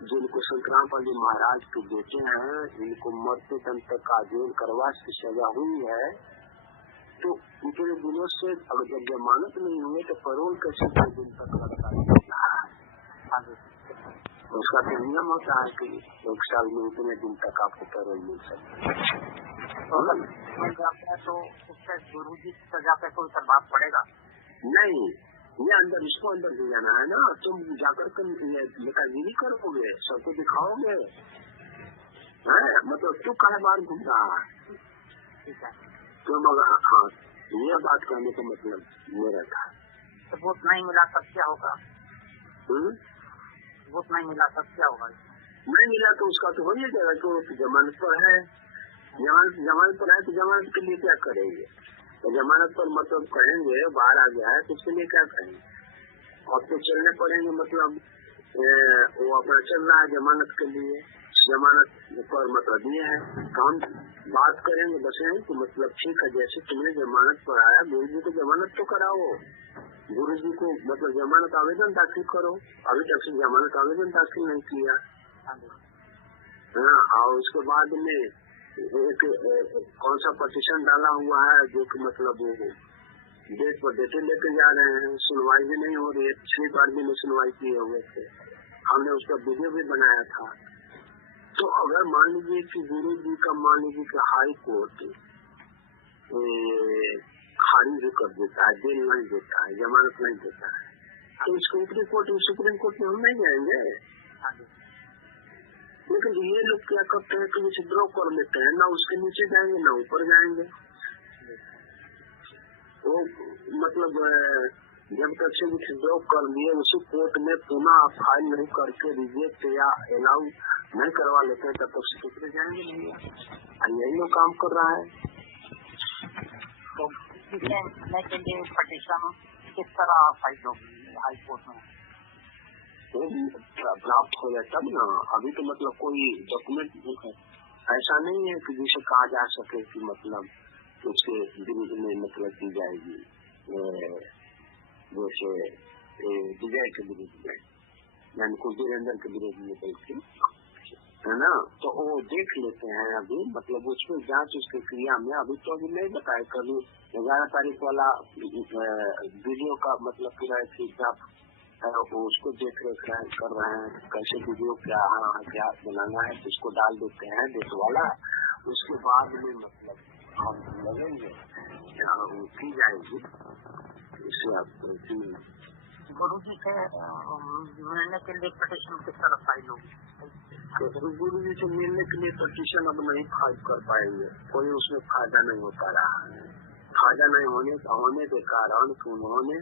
जिनको संत रामपाल जी महाराज के बेटे हैं इनको मरते दम तक आजीवन कारावास की सजा हुई है, तो इतने दिनों से अगर जब जमानत नहीं हुए तो पैरोल कैसे 2 दिन तक लगता है? उसका तो नियम होता है कि 1 साल में इतने दिन तक आपको पैरोल मिल सकता है। तो उससे गुरु जी की सजा पे कोई प्रभाव पड़ेगा नहीं, ये अंदर इसको अंदर ले जाना है ना, तुम जाकर तुम नेतागिरी करोगे, सबको दिखाओगे, मतलब तू कई बार घूम रहा है, तो मगर हाँ ये बात कहने का मतलब मेरा था। तो वोट नहीं मिला तब क्या होगा? वोट नहीं मिला तब क्या होगा? नहीं मिला तो उसका तो हो ही जाएगा, तो जमानत पर है, जमानत पर है तो जमानत के लिए क्या करेंगे? तो जमानत पर मतलब कहेंगे बाहर आ गया है तो उसके लिए क्या करेंगे? और तो चलने पड़ेंगे, मतलब वो अपना चल रहा है जमानत के लिए, जमानत पर मतलब ये है तो हम बात करेंगे बस है कि मतलब ठीक है जैसे तुम्हें जमानत पर आया गुरु जी को जमानत तो कराओ, गुरु जी को मतलब जमानत आवेदन दाखिल करो, अभी तक से जमानत आवेदन दाखिल नहीं किया। हाँ, और उसके बाद में एक कौन सा पटिशन डाला हुआ है जो कि मतलब वो डेट पर डेटे लेके जा रहे हैं, सुनवाई भी नहीं हो रही है, 6 बार भी नहीं सुनवाई किए हुए थे, हमने उसका वीडियो भी बनाया था। तो अगर मान लीजिए कि गुरु जी का मान लीजिए कि हाई कोर्ट खारिज कर देता है, बेल नहीं देता है, जमानत नहीं देता है, तो इसको सुप्रीम कोर्ट में हम नहीं जाएंगे। लेकिन ये लोग क्या करते हैं कि विड्रॉ कर लेते हैं, ना उसके नीचे जाएंगे ना ऊपर जाएंगे। वो मतलब जब तक से विड्रॉ कर लिए उसी कोर्ट में पुनः फाइल नहीं करके रिजेक्ट या अलाउ नहीं करवा लेते हैं, तब तक से दूसरे जाएंगे नहीं। यही लोग काम कर रहा है। तो के लिए पटिशन किस तरह फाइल होगी हाई कोर्ट में? प्राप्त हो जाए तब ना। अभी तो मतलब कोई डॉक्यूमेंट नहीं है, ऐसा नहीं है कि जिसे कहा जा सके कि मतलब उसके विरुद्ध में मतलब की जाएगी, जैसे विजय के विरुद्ध में यानी कुछ वीरेंद्र के विरुद्ध में बल्कि है ना, तो वो देख लेते हैं। अभी मतलब उसमें जांच उसकी क्रिया में अभी तो अभी नहीं बताए। कभी 11 तारीख वाला वीडियो का मतलब पूरा उसको देख रेख कर रहे हैं, कैसे वीडियो क्या बनाना है, उसको डाल देते हैं डेट वाला। उसके बाद में मतलब हम लगेंगे की जाएगी। इससे आपको गुरु जी से मिलने के लिए पटिशन किस तरह फाइल होगी? गुरु जी से मिलने के लिए पटिशन अब नहीं फाइल कर पाएंगे, कोई उसमें फायदा नहीं हो पा रहा है। फायदा नहीं होने के कारण कि उन्होंने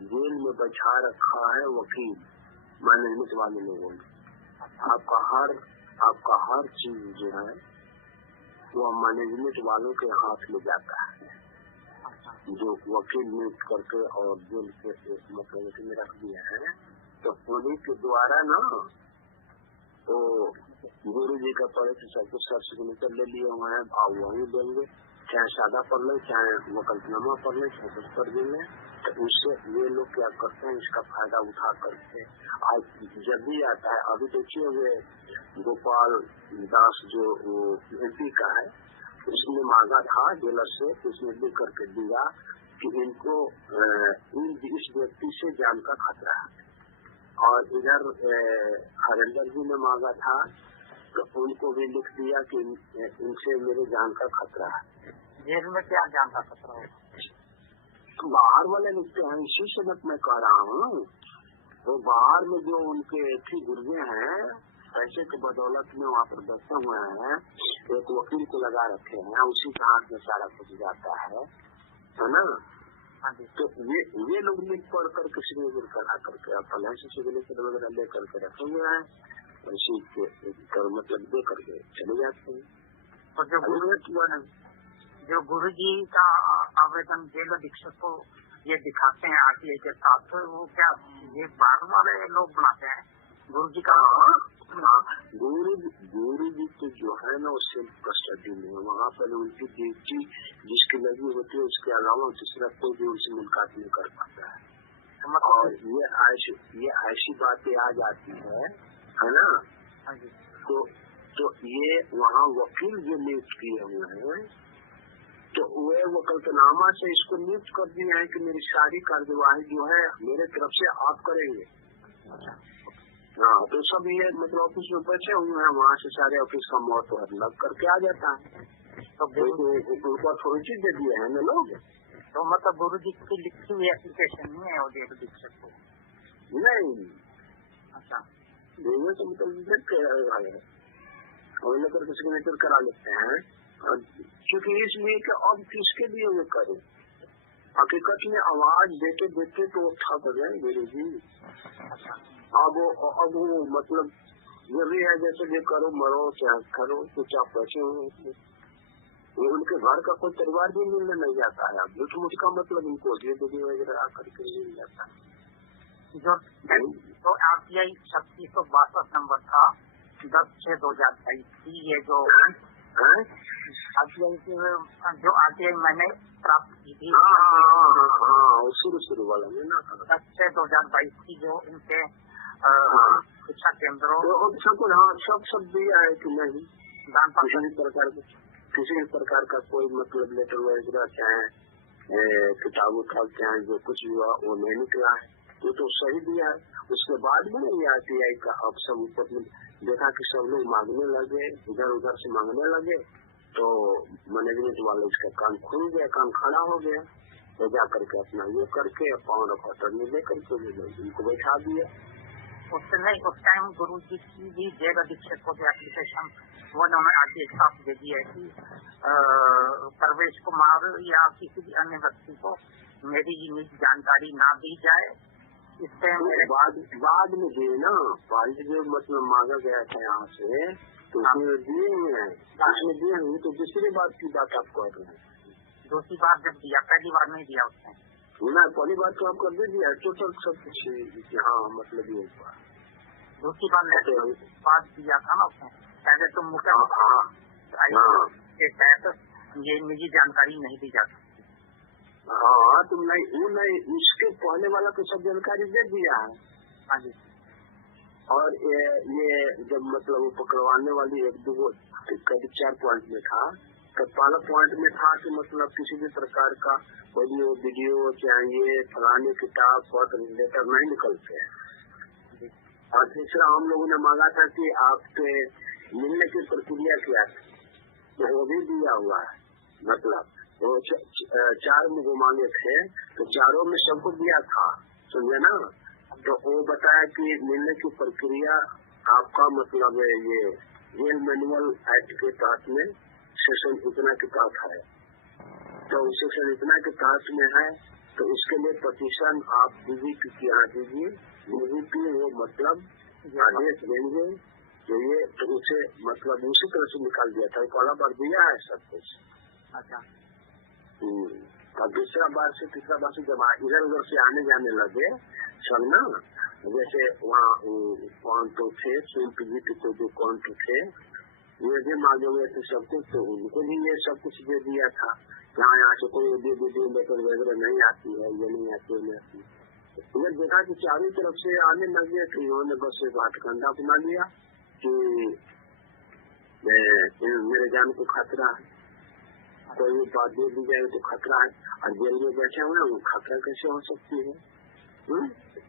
जेल में बैठा रखा है वकील मैनेजमेंट वाले लोगों ने। आपका हर चीज जो है वो मैनेजमेंट वालों के हाथ में जाता है, जो वकील नियुक्त करके और जेल के मतलब में रख दिया है। तो उन्हीं के द्वारा ना तो गुरु जी का पढ़े तो सब कुछ सर्टिफिकेट ले लिए हुए हैं, भाव वही देंगे, चाहे सादा पढ़ ले चाहे वकलतनामा पढ़ ले चाहे कुछ पढ़ देंगे। तो उससे ये लोग क्या करते हैं, इसका फायदा उठा करके आज जब भी आता है। अभी देखिए वे गोपाल दास जो MP का है, उसने मांगा था जेलर से, उसने लिख करके दिया कि इनको इस व्यक्ति से जान का खतरा है। और इधर हरेंद्र जी ने मांगा था तो उनको भी लिख दिया कि इनसे मेरे जान का खतरा है। जेल में क्या जान का खतरा है? तो बाहर वाले लिखते हैं, इसी से मैं कह रहा हूँ। तो बाहर में जो उनके थी गुर्गे हैं, पैसे के बदौलत में वहाँ पर बैठे हुए हैं, एक वकील को लगा रखे हैं, उसी के हाथ में सारा कुछ जाता है ना। तो ये लोग लिख पढ़ करके सिग्नेचर करा करके पहले से सिग्नेचर वगैरह ले करके रखे हुए हैं, उसी के मतलब दे करके चले जाते हैं। और जो गुरु जी का आवेदन जेल अधीक्षक को ये दिखाते हैं RTI के साथ, तो वो क्या ये बाद वाले लोग बनाते हैं गुरु जी का? गुरु जी तो जो है ना वो सेल्फ कस्टडी में, वहाँ पर उनकी ड्यूटी जिसकी लगी होती है उसके अलावा दूसरा कोई भी उनसे मुलाकात नहीं कर पाता है। और ये ऐसी बातें आ जाती है ना। तो ये वहाँ वकील जो नियुक्त किए हुए हैं, तो वे वकलतनामा से इसको नियुक्त कर दिए हैं कि मेरी सारी कार्यवाही जो है मेरे तरफ से आप करेंगे। हाँ, तो सब ये मतलब ऑफिस में बैठे हुए हैं, वहाँ से सारे ऑफिस का महत्व लग करके आ जाता है। तो उनको अथॉरिटी दे दिए हैं ना लोग। तो मतलब गुरु जी की लिखी हुई एप्लीकेशन नहीं है वो जेल अधीक्षक को? नहीं। अच्छा, देने तो मतलब और लेकर के सिग्नेचर करा लेते हैं, क्योंकि इसलिए कि अब किसके लिए वो करें। हकीकत में आवाज देते देते तो थक गए गुरु जी। अब वो मतलब ये भी है जैसे भी करो मरो चाहे करो कुछ आप पैसे हो। उनके घर का कोई परिवार भी मिलने नहीं जाता है। अब उसका मतलब उनको दे वगैरह आकर के मिल जाता है। जो RTI 3662 नंबर था 10/6/2022 की, ये जो RTI मैंने प्राप्त की थी शुरू वाला में ना 10/6/2022 की, जो इनके शिक्षा केंद्रों सब दिया है कि नहीं किसी प्रकार का कोई मतलब लेटर वगैरह चाहे किताब उठाव चाहे जो कुछ हुआ वो नहीं निकला है, वो तो सही दिया है। उसके बाद में ये RTI का अब सब ऊपर में देखा कि सब लोग मांगने लगे, इधर उधर से मांगने लगे, तो मैनेजमेंट वाले इसका कान खुल गया, कान खड़ा हो गया, तो जा करके अपना ये करके पावर ऑफ अटर्नी ले करके इनको बैठा दिया। उससे नहीं, उस टाइम गुरु जी की भी जैव दीक्षित को एप्लीकेशन वो उन्होंने आज एक साथ दे दी है कि परवेश कुमार या किसी भी अन्य व्यक्ति को मेरी निजी जानकारी ना दी जाए। इससे मेरे बाद में दिए ना, बाद जो मतलब मांगा गया था यहाँ से तो उसमें दिए हुए हैं, उसमें दिए हुए। तो दूसरी बात की बात आप कर रहे हैं। दूसरी बार जब दिया, पहली बार नहीं दिया उसने ना, पहली बात तो आपको दे दिया टोटल सब कुछ। हाँ मतलब ये हुआ। दूसरी बार मैंने बात दिया था ना उसने, पहले तो मुख्य के तहत ये निजी जानकारी नहीं दी जा सकती। हाँ तो नहीं इसके पहले वाला तो सब जानकारी दे दिया है। हाँ जी। और ये जब मतलब वो पकड़वाने वाली एक दो करीब 4 पॉइंट में था, तो पहला पॉइंट में था कि मतलब किसी भी प्रकार का ऑडियो वीडियो चाहिए, फलाने किताब पत्र लेटर नहीं निकलते हैं। और तीसरा हम लोगों ने मांगा था कि आपके मिलने की प्रक्रिया क्या है, तो वो भी दिया हुआ है। मतलब वो 4 मुझे मांगे थे, तो चारों में सबको दिया था, समझे ना। तो वो बताया कि मिलने की प्रक्रिया आपका मतलब ये जेल मैनुअल एक्ट के तहत में सेक्शन इतना के तहत है, तो सेक्शन इतना के तहत में है। तो उसके लिए पटिशन आप डीजीपी की यहाँ दीजिए, डीजीपी वो मतलब आदेश देंगे तो ये तो उसे मतलब उसी तरह से निकाल दिया था। पहला बार दिया है सब कुछ। अच्छा। और दूसरा बार से तीसरा बार से जब इधर उधर से आने जाने लगे सब ना, जैसे वहाँ कौन तो थे पीजीपी को जो कौन तो थे ये भी मांगे हुए थे सब कुछ, तो उनको भी ये सब कुछ दे दिया था। यहाँ से कोई वीडियो लेकर वगैरह नहीं आती है, ये नहीं आती है, नहीं आती। ये देखा कि चारों तरफ से आने लगे, तो इन्होंने बस एक हथकंडा बना लिया कि मेरे जान को खतरा है, कोई बात दे दी जाए तो खतरा है। और जेल में बैठे हुए वो खतरा कैसे हो सकती है?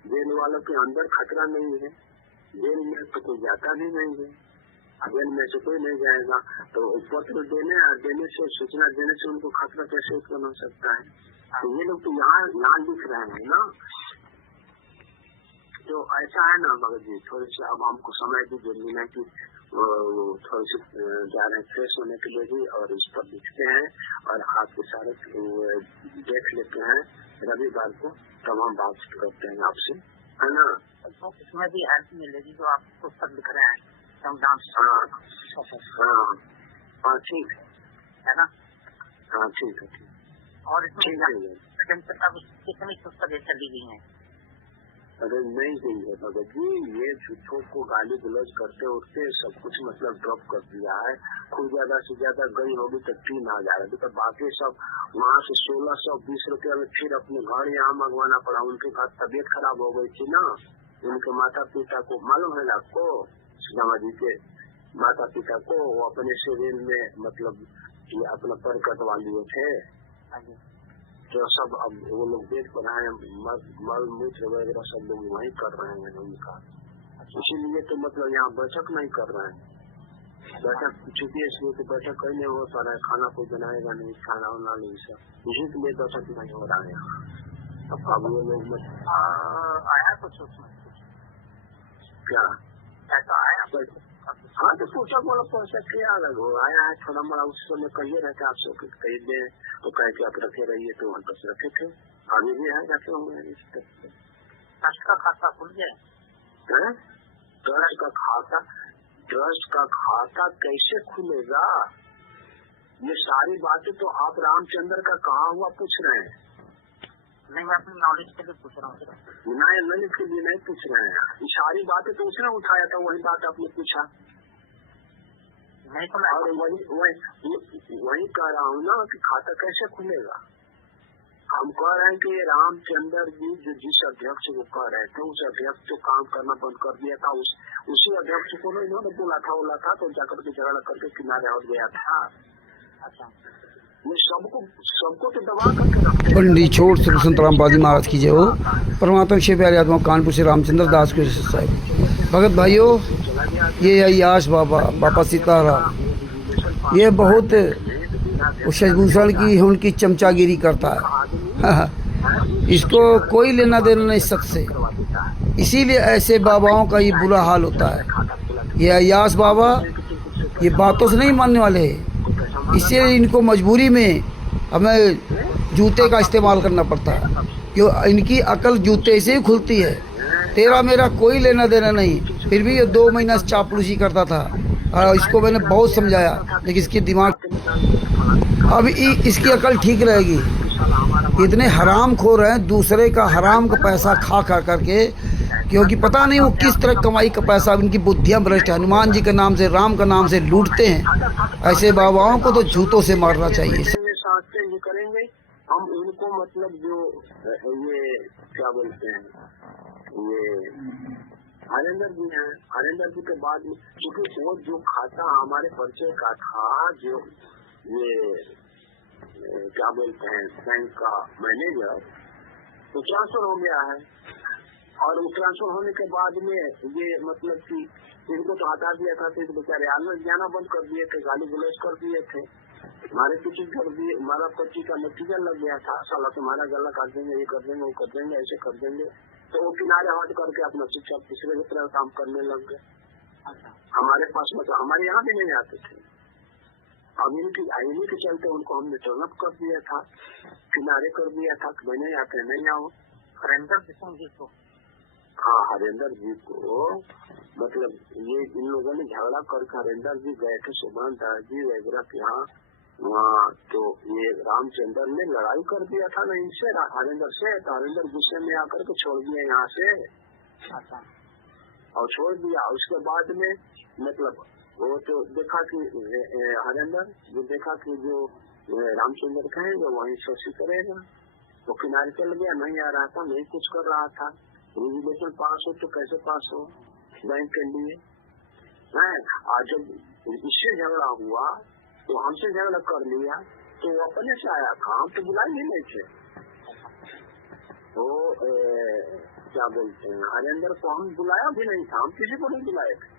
जेल वालों के अंदर खतरा नहीं है, जेल में तो कोई जाता भी नहीं है, जेल में से कोई नहीं जाएगा। तो पत्र देने से सूचना देने से उनको खतरा कैसे उत्पन्न हो सकता है? तो ये लोग तो यहाँ लिख रहे हैं ना। तो ऐसा है ना भगत जी, थोड़ी सी अब हमको समय भी जरूरी है कि थोड़ी सी जा रहे हैं फ्रेश होने के लिए भी, और इस पर लिखते हैं और आपके सारे देख लेते हैं रविवार को, तब हम बात करते हैं आपसे, है ना। इसमें भी हेल्प मिलेगी जो आप पुस्तक लिख रहे हैं। हाँ ठीक है ना। हाँ ठीक है। और इसमें कितनी पुस्तकें चली गई हैं? अरे नहीं गई है भगत जी, ये झूठों को गाली गलौज करते उठते सब कुछ मतलब ड्रॉप कर दिया है। खूब ज्यादा से ज्यादा गई होगी तो 3000 है, तो बाकी सब वहाँ से 1620 रुपया में फिर अपने घर यहाँ मंगवाना पड़ा। उनके साथ तबीयत खराब हो गई थी ना, उनके माता पिता को मालूम है आपको, सुदामा जी के माता पिता को वो अपने शरीर में मतलब कि अपना पर कटवा लिए थे, तो सब अब वो लोग देख पर आए, मल मूत्र वगैरह सब लोग वहीं कर रहे हैं उनका। इसीलिए तो मतलब यहाँ बैठक नहीं कर रहे हैं। बैठक चूंकि इसलिए तो बैठक कहीं नहीं हो पा रहा है, खाना कोई बनाएगा नहीं, खाना वाना नहीं सब, इसी के लिए बैठक नहीं हो रहा है यहाँ। अब वो लोग आया कुछ उसमें क्या ऐसा आया? हाँ तो पुस्तक वाला पैसा क्या अलग हो आया है, थोड़ा मोड़ा उस समय कहिए रहते आप सब कह दे तो कह के आप रखे रहिए, तो वहाँ पर रखे थे, अभी भी है रखे होंगे। ट्रस्ट का खाता खुल गया? ट्रस्ट का खाता कैसे खुलेगा? ये सारी बातें तो आप रामचंद्र का कहा हुआ पूछ रहे हैं। नहीं, मैं अपनी नॉलेज के लिए पूछ रहा हूँ। नहीं, नॉलेज के लिए नहीं पूछ रहे हैं, ये सारी बातें तो उसने उठाया था, वही बात आपने पूछा। नहीं तो और वही कह रहा हूँ ना कि खाता कैसे खुलेगा। हम कह रहे हैं कि रामचंद्र जी जो जिस अध्यक्ष को कह रहे थे उस अध्यक्ष को काम करना बंद कर दिया था, उसी अध्यक्ष को इन्होंने बोला था तो जाकर के झगड़ा करके किनारे हट गया था। अच्छा, ये सबको तो दबा करके रखते। पंडित छोड़ श्री संतराम बाजी महाराज की जय हो। परमात्मा श्री प्यारे आत्मा कानपुर से रामचंद्र दास के साहब। भगत भाइयों, ये अयाश बाबा सीताराम, ये बहुत शशभूषण की उनकी चमचागिरी करता है। इसको कोई लेना देना नहीं सच से, इसीलिए ऐसे बाबाओं का ये बुरा हाल होता है। ये अय्याश बाबा ये बातों से नहीं मानने वाले हैं, इसलिए इनको मजबूरी में हमें जूते का इस्तेमाल करना पड़ता है, क्यों इनकी अकल जूते से ही खुलती है। तेरा मेरा कोई लेना देना नहीं, फिर भी ये 2 महीना से चापलूसी करता था और इसको मैंने बहुत समझाया, लेकिन इसकी दिमाग अब इसकी अकल ठीक रहेगी। इतने हराम खोर हैं, दूसरे का हराम का पैसा खा खा करके, क्योंकि पता नहीं वो किस तरह कमाई का पैसा, इनकी बुद्धियां भ्रष्ट, हनुमान जी के नाम से, राम का नाम से लूटते हैं। ऐसे बाबाओं को तो जूतों से मारना चाहिए। ये करेंगे हम उनको, मतलब जो ये क्या बोलते हैं, ये हरेंद्र जी हैं, हरेंद्र जी के बाद में क्योंकि वो जो खाता हमारे परिचय का था, जो ये क्या बोलते हैं बैंक का मैनेजर, तो ट्रांसफर हो गया है। और वो ट्रांसफर होने के बाद में ये मतलब कि इनको तो हटा दिया था, तो बेचारे आनंद जाना बंद कर दिए थे, गाली गलौज कर दिए थे, हमारे कुछ कर दिए, हमारा पर्ची का नतीजा लग गया था, साला तुम्हारा गला काट देंगे, ये कर देंगे, वो कर देंगे, ऐसे कर देंगे। तो वो किनारे हट करके अपना शिक्षा तीसरे की तरह काम करने लग गए। हमारे पास मतलब हमारे यहाँ भी नहीं आते थे। अब इनकी आईनी के चलते उनको हमने टर्न अप कर दिया था, किनारे कर दिया था कि नहीं आते, नहीं आओ। हरेंद्र सिंह जी को, हाँ हरेंद्र जी को, मतलब ये इन लोगों ने झगड़ा करके हरेंद्र जी गए थे सुभान दास जी वगैरह के यहाँ, वहाँ तो ये रामचंद्र ने लड़ाई कर दिया था ना इनसे, हरेंद्र से, तो हरेंद्र गुस्से में आकर के छोड़ दिया यहाँ से। और छोड़ दिया, उसके बाद में मतलब वो तो देखा कि हरेंद्र जो देखा कि जो रामचंद्र कहेंगे वहीं शोषित करेगा, वो किनारे चल गया, नहीं आ रहा था, नहीं कुछ कर रहा था। रेजुलेशन पास हो तो कैसे पास हो बैंक के लिए, आज जब इससे झगड़ा हुआ तो हमसे झगड़ा कर लिया, तो वो अपने से आया था, हम तो बुलाए ही नहीं थे। तो क्या बोलते हैं, हरेंद्र को हम बुलाया भी नहीं था, हम किसी को नहीं बुलाए थे।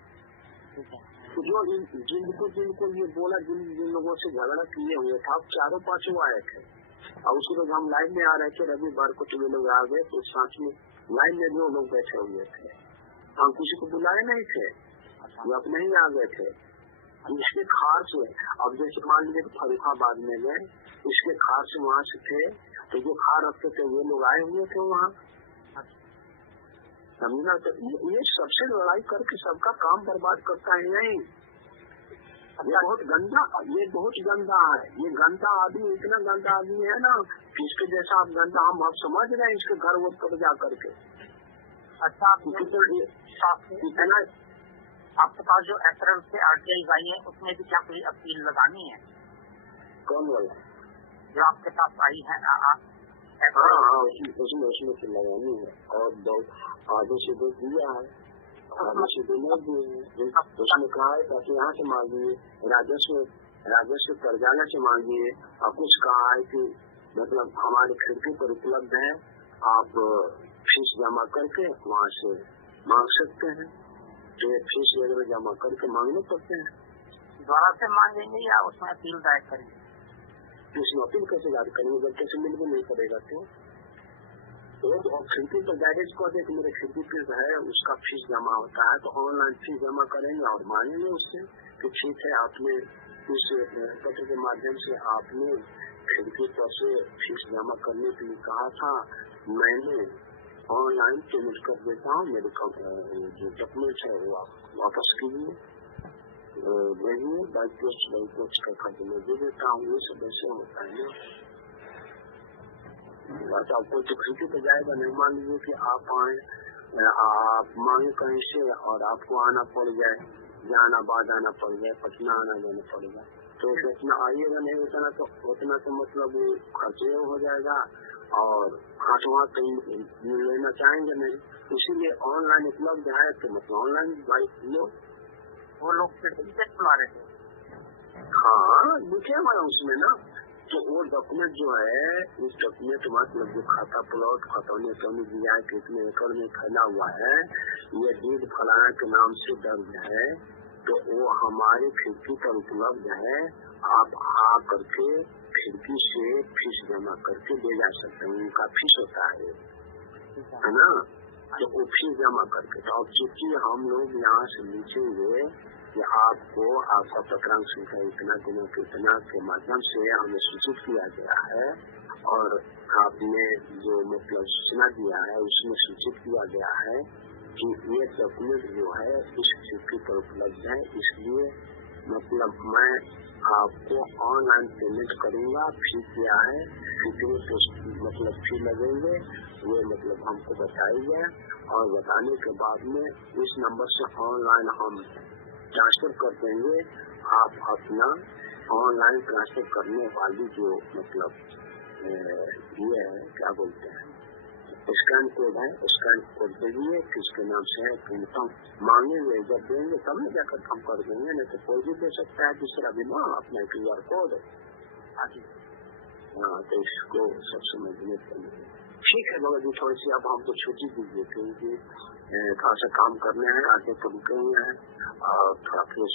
तो जो जिनको ये बोला, जिन लोगों से झगड़ा किए हुए था, 4-5 आए थे। और उसके बाद हम लाइन में आ रहे थे, रविवार को तो वे लोग आ गए, तो साथ में लाइन में 2 लोग बैठे हुए थे, हम किसी को बुलाए नहीं थे, वो अपने ही आ गए थे। इसके खास अब जैसे मान लीजिए फरुखाबाद में गए, इसके खास वहाँ से थे, तो जो खा रखते थे वो लोग आए हुए थे वहाँ, समझना। तो ये सबसे लड़ाई करके सबका काम बर्बाद करता है। नहीं, ये बहुत गंदा है, ये गंदा आदमी, इतना गंदा आदमी है ना कि इसके जैसा आप गंदा हम आप समझ रहे हैं, इसके घर वो पर जा करके। अच्छा, इतना आपके पास जो अप्रैल से आरटीआई आई है, उसमें भी क्या कोई अपील लगानी है? कौन वाला जो आपके पास आई है? हाँ, उसमें तो लगानी है, और आगे से दे दिया है, आगे से देना दिए। उसने कहा है ताकि यहाँ से मांगिए, राजस्व कर्जालय से मांगिए, और कुछ कहा है कि मतलब हमारे खिड़की पर उपलब्ध है, आप फीस जमा करके वहाँ से मांग सकते हैं। तो फीस वगैरह जमा करके मांगने पड़ते हैं। द्वारा से मांगेंगे या उसमें अपील दायर करेंगे? उसमें अपील कैसे दायर करेंगे जब कैसे मिल भी नहीं करेगा? तो खिड़की पर डायरेक्ट कह दे कि मेरे खिड़की पे है, उसका फीस जमा होता है, तो ऑनलाइन फीस जमा करेंगे और मांगेंगे उससे कि ठीक है, आपने इस पत्र के माध्यम से आपने खिड़की पर से फीस जमा करने के लिए कहा था, मैंने ऑनलाइन पेमेंट कर देता हूँ, मेरे जो डॉक्यूमेंट है वो आप वापस कीजिए, भेजिए, बाइक पोस्ट का खाते में दे देता हूँ। ये सब ऐसे होता है ना। बस आप कोई तो खिड़की पे जाएगा नहीं, मान लीजिए कि आप आए, आप मांगे कहीं से और आपको आना पड़ जाए, जहानाबाद आना पड़ जाए, पटना आना जाना पड़ेगा, तो जितना आइएगा नहीं उतना तो मतलब खर्चे हो जाएगा और खाटवा कहीं लेना चाहेंगे नहीं। इसीलिए ऑनलाइन उपलब्ध है, तो मतलब ऑनलाइन भाई लो। वो लोग सर्टिफिकेट बुला रहे थे। हाँ, लिखे हुआ है उसमें ना, तो वो डॉक्यूमेंट जो है, उस डॉक्यूमेंट मतलब जो खाता प्लॉट खतौनी टौनी दिया है, कितने एकड़ में फैला हुआ है, ये डीड फलाना के नाम से दर्ज है, तो वो हमारे खिड़की पर उपलब्ध है। आप आ करके खिड़की से फीस जमा करके ले जा सकते हैं, उनका फीस होता है ना। तो वो फीस जमा करके। तो अब चूंकि हम लोग यहाँ से लिखेंगे कि आपको आपका पत्रांक संख्या इतना दिनों के इतना के माध्यम से हमें सूचित किया गया है और आपने जो मतलब सूचना दिया है उसमें सूचित किया गया है कि ये डॉक्यूमेंट जो है इस चिट्ठी पर उपलब्ध है, इसलिए मतलब मैं आपको ऑनलाइन पेमेंट करूंगा। फी क्या है, कितने मतलब फी लगेंगे वो मतलब हमको बताइए और बताने के बाद में इस नंबर से ऑनलाइन हम ट्रांसफर कर देंगे। आप अपना ऑनलाइन ट्रांसफर करने वाली जो मतलब ये है क्या बोलते हैं स्कैन कोड है, स्कैन कोड दीजिए, किसके नाम से है इनकम मांगेंगे, जब देंगे तब न जाकर हम कर देंगे, नहीं तो कोई भी दे सकता है दूसरा भी ना अपना QR कोड। हाँ तो इसको सब समझने चाहिए। ठीक है भगत जी, थोड़ी सी अब हमको छुट्टी दीजिए क्योंकि थोड़ा सा काम करने हैं, आगे तो रुके हुए हैं और थोड़ा फ्रेश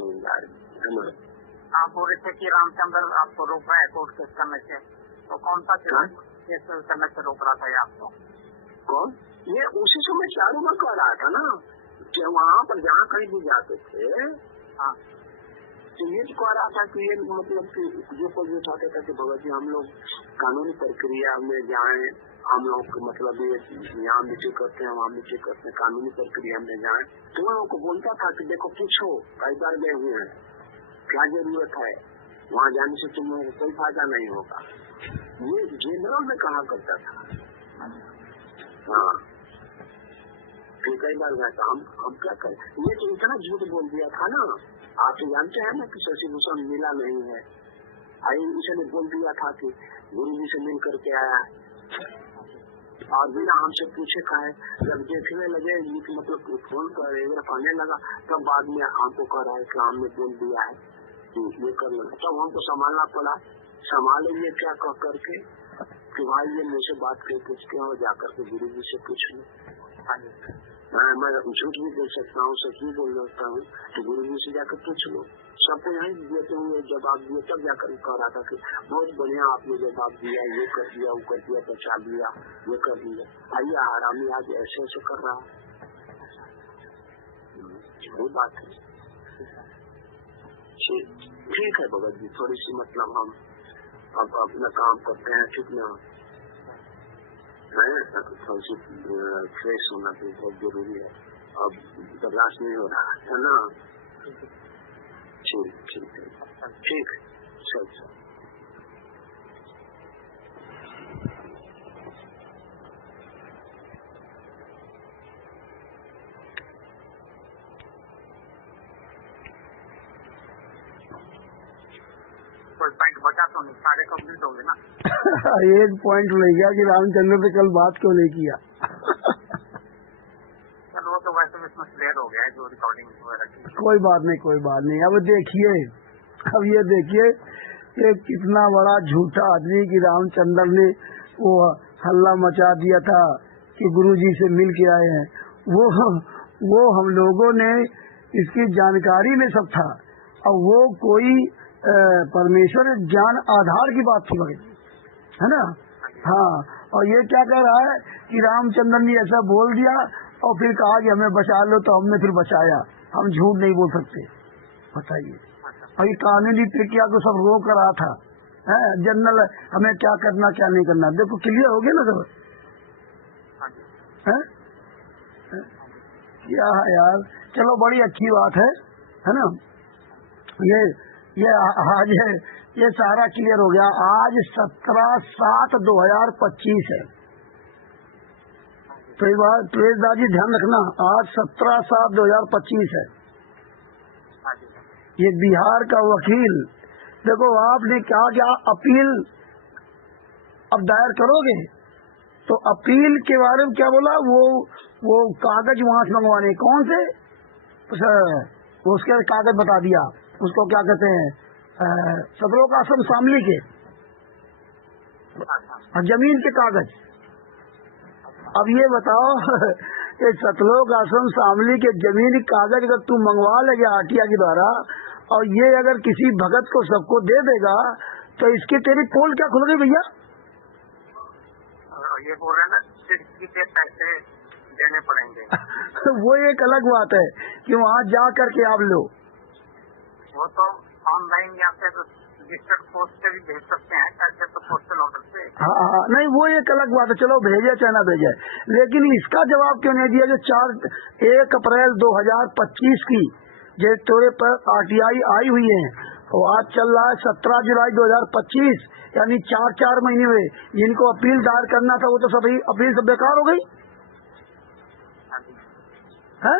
हो जाए है ना। आप बोल रहे थे कि रामचंद्र आपको रोक रहा है कोर्ट के समय से, तो कौन सा केस समय से रोक रहा था आपको? कौन? ये उसी समय चारों में कह रहा था ना कि वहाँ पर जहाँ कहीं भी जाते थे तो ये कह रहा था कि ये मतलब कि जो कोई उठाते थे कि भगत जी हम लोग कानूनी प्रक्रिया में जाए, हम लोग मतलब ये यहाँ मीटिंग करते हैं वहाँ मीटिंग करते हैं, कानूनी प्रक्रिया में जाए। तो मैं उनको बोलता था कि देखो पूछो कई बार गए हुए हैं, क्या जरूरत है, वहाँ जाने से तुम्हें कोई फायदा नहीं होगा। ये जनरल में कहा करता था। हाँ फिर कई बार गया था, हम क्या करें, ये तो इतना झूठ बोल दिया था ना। आप तो जानते हैं ना कि शशि भूषण मिला नहीं है, इसने बोल दिया था कि गुरु जी से मिल करके आया और बिना हमसे पूछे का है। जब देखने लगे ये मतलब फोन पर आने लगा तब बाद में हमको कह रहा है कि हमने बोल दिया है कि ये करना, तब हमको संभालना पड़ा। संभाले ये क्या कह करके कि भाई ये मुझसे बात कर पूछते हैं और जाकर के गुरु जी से पूछ लो। मैं झूठ भी बोल सकता हूँ, सच भी बोल सकता हूँ, तो गुरु जी से जाकर पूछ लो। सबको यही देते हुए जवाब दिए, तब जाकर कह रहा था कि बहुत बढ़िया आपने जवाब दिया, ये कर दिया, वो कर दिया, बचा दिया, ये कर दिया। आइए आरामी आज ऐसे ऐसे कर रहा वही बात है। ठीक है भगत जी, थोड़ी सी मतलब हम अब अपना काम करते हैं, ठीक ना है, थोड़ी सी फ्रेश होना भी बहुत जरूरी है, अब बर्दाश्त नहीं हो रहा है ना। ठीक है, ठीक चल। पॉइंट बचा तो नहीं, सारे कंप्लीट हो गए ना। एक पॉइंट रह गया कि रामचंद्र से कल बात क्यों नहीं किया। चलो वो तो वैसे भी इसमें क्लियर हो गया है जो रिकॉर्डिंग वगैरह की। कोई बात नहीं। अब देखिए, अब ये देखिए कि कितना बड़ा झूठा आदमी कि रामचंद्र ने वो हल्ला मचा दिया था कि गुरुजी से मिल के आए हैं। वो हम लोगों ने इसकी जानकारी में सब था, और वो कोई परमेश्वर ज्ञान आधार की बात थी है ना। हाँ, और ये क्या कह रहा है कि रामचंद्र ने ऐसा बोल दिया और फिर कहा कि हमें बचा लो, तो हमने फिर बचाया। हम झूठ नहीं बोल सकते, बताइए। और ये कानूनी प्रक्रिया को सब रोक रहा था, जनरल हमें क्या करना क्या नहीं करना। देखो क्लियर हो गया ना सब, क्या है यार। चलो बड़ी अच्छी बात है ना। ये आज ये सारा क्लियर हो गया। आज 17/7/2025 है, तो एक बार प्रेसदार जी ध्यान रखना, आज 17/7/2025 है। ये बिहार का वकील, देखो आपने कहा कि आप अपील अब दायर करोगे, तो अपील के बारे में क्या बोला, वो कागज वहां से मंगवाने, कौन से उसके कागज बता दिया, उसको क्या कहते हैं, सदरों का आश्रम शामली के और जमीन के कागज। अब ये बताओ कि सतलोक आश्रम शामली के जमीन कागज अगर तू मंगवा लेगा आरटीआई के द्वारा, और ये अगर किसी भगत को सबको दे देगा, तो इसकी तेरी पोल क्या खुल गई भैया। ये बोल रहे हैं ना, पैसे देने पड़ेंगे। वो एक अलग बात है कि वहाँ जा करके आप लो, वो तो ऑनलाइन या फिर रजिस्टर्ड पोस्ट से भी भेज सकते हैं, कैसे तो पोस्टल ऑर्डर से। हाँ, नहीं वो एक अलग बात है, चलो भेजे चाहे ना भेजे, लेकिन इसका जवाब क्यों नहीं दिया जो 1 अप्रैल 2025 की जो तोरे पर RTI आई हुई है, वो आज चल रहा है 17 जुलाई 2025, यानी 4 महीने हुए, जिनको अपील दायर करना था वो तो सभी अपील सब बेकार हो गई है,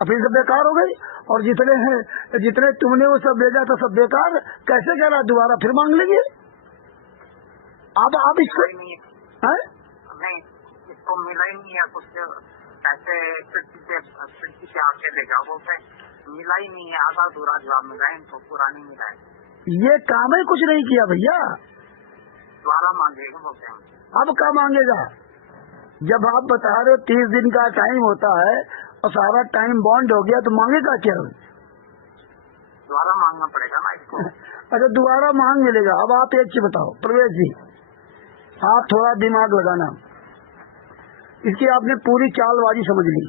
अपील सब बेकार हो गई, और जितने तुमने वो सब भेजा था सब बेकार, कैसे कह रहा दोबारा फिर मांग लेंगे? अब आप इसको नहीं, इसको मिला ही नहीं है कुछ, कैसे खिड़की से आके देगा, बोलते मिला ही नहीं है, आधा अधूरा जवाब मिला है, इनको पूरा नहीं मिला है। ये काम ही कुछ नहीं किया भैया, दोबारा मांगेगा बोलते हैं। अब क्या मांगेगा? जब आप बता रहे हो 30 दिन का टाइम होता है और सारा टाइम बॉन्ड हो गया तो मांगेगा क्या? दोबारा मांगना पड़ेगा ना इसको। अच्छा दोबारा मांग मिलेगा। अब आप एक चीज बताओ प्रवेश जी, आप थोड़ा दिमाग लगाना, इसकी आपने पूरी चालबाजी समझ ली,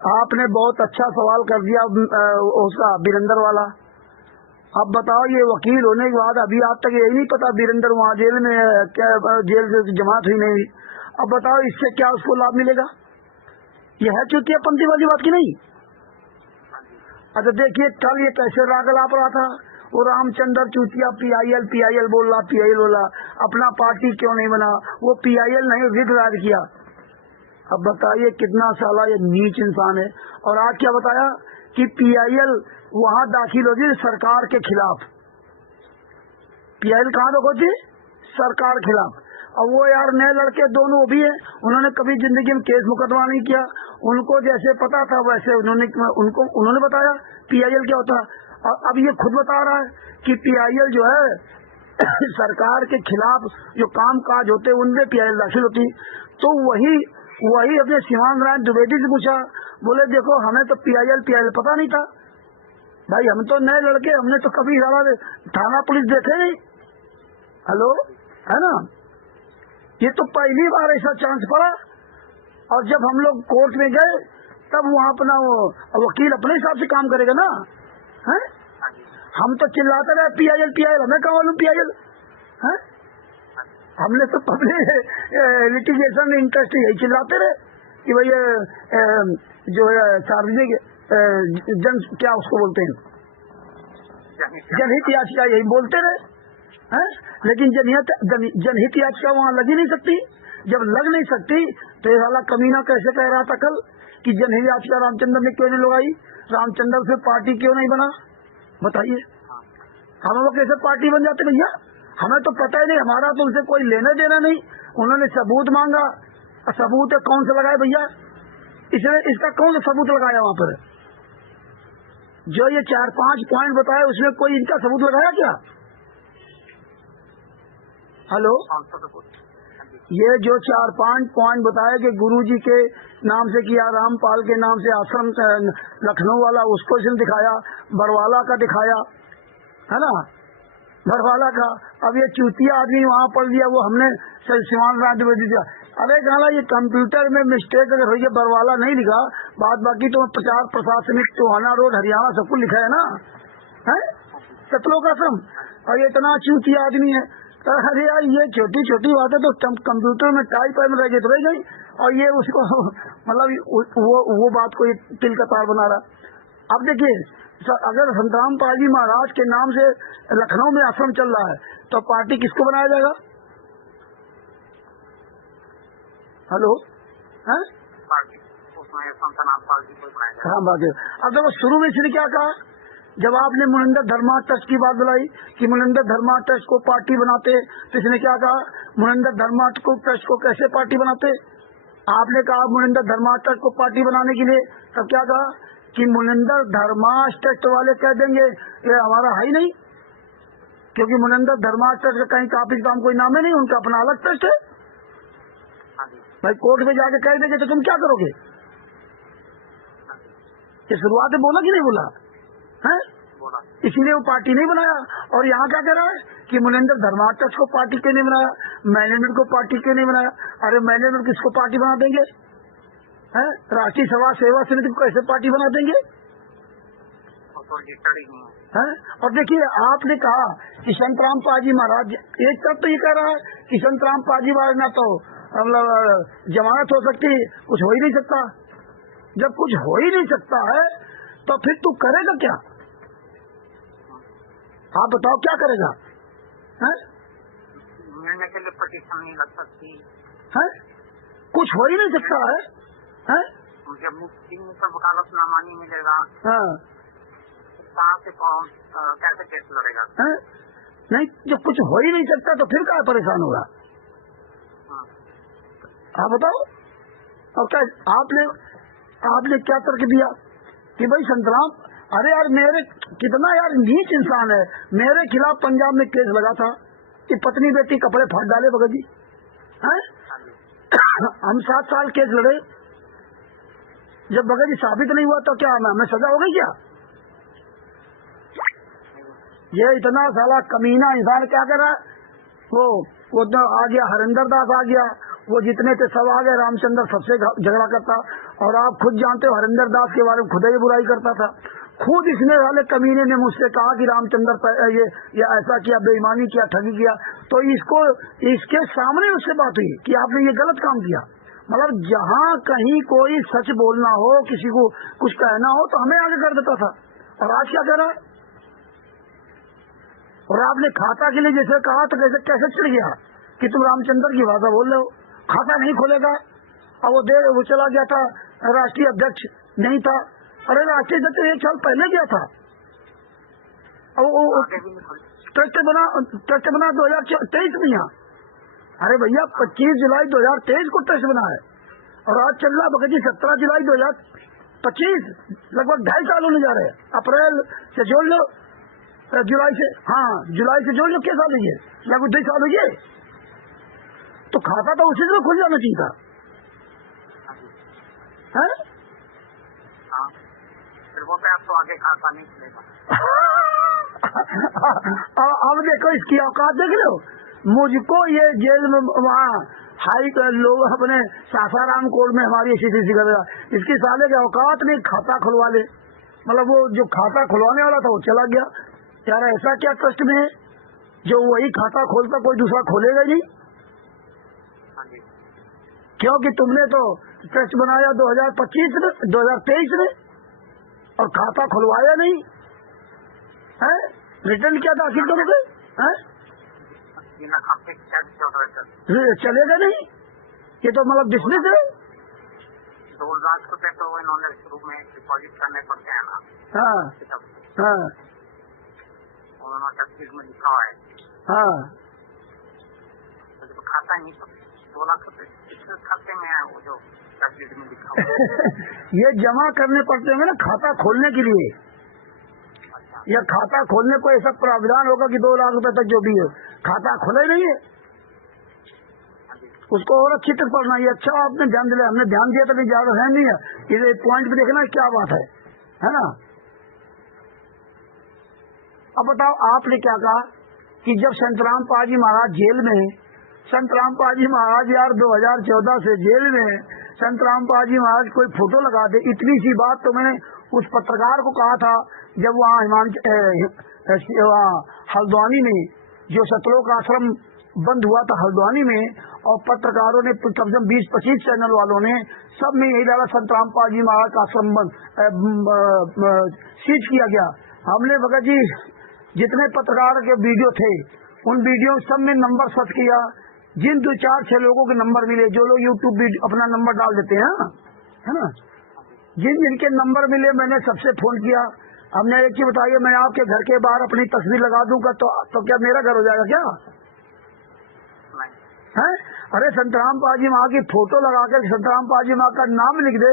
आपने बहुत अच्छा सवाल कर दिया उसका वीरेंद्र वाला। अब बताओ ये वकील होने के बाद अभी आज तक यही नहीं पता वीरेंद्र वहाँ जेल में क्या, जेल से जमात हुई नहीं, अब बताओ इससे क्या उसको लाभ मिलेगा? यह है चुतियापंथी वाली बात की नहीं। अच्छा देखिए कल ये कैसे रागल आप रहा था, वो रामचंद्र चूतिया PIL बोल रहा, अपना पार्टी क्यों नहीं बना, वो PIL नहीं रिट दायर किया। अब बताइए कितना साला ये नीच इंसान है। और आज क्या बताया कि PIL वहाँ दाखिल होगी सरकार के खिलाफ, PIL कहाँ होगी? सरकार खिलाफ। और वो यार नए लड़के दोनों भी है, उन्होंने कभी जिंदगी में केस मुकदमा नहीं किया, उनको जैसे पता था वैसे उन्होंने बताया PIL क्या होता है। और अब ये खुद बता रहा है कि PIL जो है सरकार के खिलाफ जो काम काज होते उनमें PIL दाखिल होती। तो वही अपने शिवानंद द्विवेदी से पूछा, बोले देखो हमें तो PIL पता नहीं था भाई, हम तो नए लड़के, हमने तो कभी थाना पुलिस देखे नहीं, हेलो है ना, ये तो पहली बार ऐसा चांस पड़ा। और जब हम लोग कोर्ट में गए तब वहाँ अपना वो वकील अपने हिसाब से काम करेगा ना, हैं? हम तो चिल्लाते रहे PIL, हमें क्या मालूम PIL है, हमने तो पब्लिक लिटिगेशन इंटरेस्ट यही चिल्लाते रहे कि भाई जो है सार्वजनिक जन क्या उसको बोलते हैं जनहित याचिका, यही बोलते रहे हैं। लेकिन जनहित याचिका वहाँ लग ही नहीं सकती। जब लग नहीं सकती तो ये वाला कमीना कैसे कह रहा था कल कि जनहित याचिका रामचंद्र ने क्यों नहीं लगाई, रामचंद्र से पार्टी क्यों नहीं बना? बताइए हम लोग कैसे पार्टी बन जाते भैया? हमें तो पता ही नहीं, हमारा तो उनसे कोई लेना देना नहीं। उन्होंने सबूत मांगा, सबूत कौन सा लगाया भैया? इसका कौन सा सबूत लगाया वहाँ पर? जो ये 4-5 पॉइंट बताए उसमें कोई इनका सबूत लगाया क्या? हेलो, ये जो 4-5 पॉइंट बताए कि गुरुजी के नाम से किया, रामपाल के नाम से आश्रम लखनऊ वाला, उसको इसने दिखाया, बरवाला का दिखाया है ना, बरवाला का। अब ये चूतिया आदमी वहाँ पढ़ लिया, वो हमने शिवानंद द्विवेदी दिया। अरे गाला ये कंप्यूटर में मिस्टेक अगर हुई है, बरवाला नहीं लिखा, बाद बाकी तो प्रचार प्रशासनिक टोहाना रोड हरियाणा सब कुछ लिखा है ना, है सतलोक आश्रम। और ये इतना चूतिया आदमी है। अरे यार ये छोटी छोटी बातें तो कंप्यूटर में टाइप में रह गई तो रह गई, और ये उसको मतलब वो बात को तिल का तार बना रहा। अब देखिए अगर संतराम पाल जी महाराज के नाम से लखनऊ में आश्रम चल रहा है तो पार्टी किसको बनाया जाएगा? हेलो है हाँ बात है। अब देखो शुरू में इसने क्या कहा, जब आपने मुनिंदर धर्मा ट्रस्ट की बात बुलाई कि मुनिंदर धर्मा ट्रस्ट को पार्टी बनाते, तो इसने क्या कहा, मुनिंदर धर्मा ट्रस्ट को कैसे पार्टी बनाते? आपने कहा मुनिंदर धर्मा ट्रस्ट को पार्टी बनाने के लिए, तब क्या कहा कि मुनिंदर धर्मा ट्रस्ट वाले कह देंगे ये हमारा है ही नहीं, क्योंकि मुनिंदर धर्मा ट्रस्ट का कहीं काफी काम कोई नाम है नहीं, उनका अपना अलग ट्रस्ट है। भाई कोर्ट में जाके कह देंगे तो तुम क्या करोगे? ये शुरुआत में बोला कि नहीं बोला है? बोला। इसीलिए वो पार्टी नहीं बनाया। और यहाँ क्या कह रहा है कि मुनेंद्र धर्माटक को पार्टी क्यों नहीं बनाया, मैनेजमेंट को पार्टी क्यों नहीं बनाया। अरे मैनेजमेंट किसको पार्टी बना देंगे, है राष्ट्रीय सभा सेवा समिति को कैसे पार्टी बना देंगे, तो लिटरली नहीं है। और देखिए आपने कहा कि संतराम पाजी महाराज, एक तरफ तो ये कह रहा है कि संतराम पाजी महाराज ना तो मतलब जमानत हो सकती, कुछ हो ही नहीं सकता। जब कुछ हो ही नहीं सकता है तो फिर तू करेगा क्या, आप बताओ क्या करेगा, है? मिलने के लिए पिटीशन नहीं लग सकती है, कुछ हो ही नहीं सकता है, है? जब मुझे वकालतनामा नहीं मिलेगा, हाँ कहाँ से कौन कैसे केस लड़ेगा, है? नहीं, जब कुछ हो ही नहीं सकता तो फिर क्या परेशान होगा, आप बताओ। और क्या आपने क्या तर्क दिया कि भाई संतराम, अरे यार मेरे कितना यार नीच इंसान है, मेरे खिलाफ पंजाब में केस लगा था कि पत्नी बेटी कपड़े फाड़ डाले भगत जी, हैं? हम 7 साल केस लड़े, जब भगत जी साबित नहीं हुआ तो क्या हमें सजा हो गई क्या। ये इतना साला कमीना इंसान क्या कर रहा है, वो तो आ गया हरिंदर दास आ गया, वो जितने थे सब आ गए, रामचंद्र सबसे झगड़ा करता। और आप खुद जानते हो हरिंदर दास के बारे में खुद ही बुराई करता था। खुद इसने वाले कमीने ने मुझसे कहा कि रामचंद्र ये ऐसा किया, बेईमानी किया, ठगी किया, तो इसके सामने उससे बात हुई कि आपने ये गलत काम किया। मतलब जहाँ कहीं कोई सच बोलना हो, किसी को कुछ कहना हो तो हमें आगे कर देता था। और आज क्या कह रहा है, और आपने खाता के लिए जैसे कहा तो कैसे चिढ़ गया कि तुम रामचंद्र की भाषा बोल रहे हो, खाता नहीं खोलेगा। और वो चला गया था, राष्ट्रीय अध्यक्ष नहीं था। अरे राष्ट्रीय अध्यक्ष 1 साल पहले गया था, और ट्रस्ट बना 2023 में। यहाँ अरे भैया 25 जुलाई 2023 को ट्रस्ट बना है, और आज चल रहा भगत जी 17 जुलाई 2025, लगभग 2.5 साल होने जा रहे हैं। अप्रैल से जोड़ लो, जुलाई से, हाँ जुलाई से जोड़ लो, क्या साल हुई है, लगभग 2 साल हुई है। तो खाता तो उसी से खुल जाना चाहिए था, है? फिर वो पैसा तो आगे खाता नहीं खुलेगा। अब देखो इसकी औकात देख लो, मुझको ये जेल में वहाँ हाई लोग अपने सासाराम कोर्ट में हमारी स्थिति कर रहा, इसकी साले के औकात नहीं खाता खुलवा ले। मतलब वो जो खाता खुलवाने वाला था वो चला गया। यार ऐसा क्या ट्रस्ट में है जो वही खाता खोलता कोई दूसरा खोलेगा ही नहीं, क्योंकि तुमने तो ट्रस्ट बनाया 2023 में और खाता खुलवाया नहीं है, रिटर्न क्या दाखिल करोगे, है? चलेगा नहीं, ये तो मतलब डिसमिस है। 2 लाख रुपए तो इन्होंने शुरू में डिपॉजिट करने पड़ते हैं ना। हाँ हाँ उन्होंने 36 में लिखा है, हाँ तो खाता नहीं, तो 2 लाख रुपए खाते में है वो जो 36 में लिखा हुआ। ये जमा करने पड़ते होंगे ना खाता खोलने के लिए, या खाता खोलने को ऐसा प्रावधान होगा कि 2 लाख रुपए तक जो भी है, खाता खुले नहीं है, उसको और अच्छी तरह पढ़ना। ये अच्छा आपने ध्यान दिया, हमने ध्यान दिया तो ज्यादा है नहीं है, ये पॉइंट पे देखना क्या बात है ना। अब बताओ आपने क्या कहा कि जब संतराम पाजी महाराज जेल में, संतराम पाजी महाराज यार 2014 से जेल में, संतराम पाजी महाराज कोई फोटो लगा दे, इतनी सी बात तो मैंने उस पत्रकार को कहा था जब वहाँ हल्द्वानी में जो सतलोक आश्रम बंद हुआ था हल्द्वानी में, और पत्रकारों ने कम से कम 20-25 चैनल वालों ने सब में यही डाला संतराम पाजी महाराज का आश्रम सीज किया गया। हमने भगत जी जितने पत्रकार के वीडियो थे उन वीडियो सब में नंबर सर्च किया, जिन 2-4-6 लोगों के नंबर मिले, जो लोग यूट्यूब अपना नंबर डाल देते हैं, है ना, जिनके नंबर मिले मैंने सबसे फोन किया। हमने एक चीज बताइए, मैं आपके घर के बाहर अपनी तस्वीर लगा दूंगा तो क्या मेरा घर हो जाएगा क्या, है? अरे संतराम पाजी माँ की फोटो लगा कर संतराम पाजी माँ का नाम लिख दे,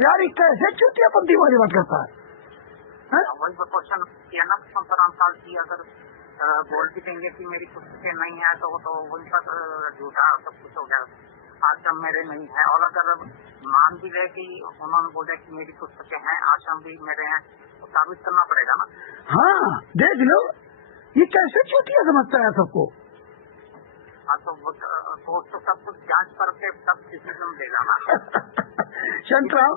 यार ये कैसे चुतियापंथी वाली बात करता है? वही तो क्वेश्चन किया ना, संतराम साल की अगर बोल भी देंगे कि मेरी पुस्तकें नहीं है तो वही पर झूठा सब कुछ हो गया, आश्रम मेरे नहीं है। और अगर मान भी रहे कि उन्होंने बोले कि मेरी पुस्तकें हैं, आश्रम भी मेरे हैं, तो साबित करना पड़ेगा ना। हाँ देख लो, ये कैसे चूतिया समझता है सबको। हाँ तो सब कुछ जांच करके तब डिसीजन देगा ना। शांतराम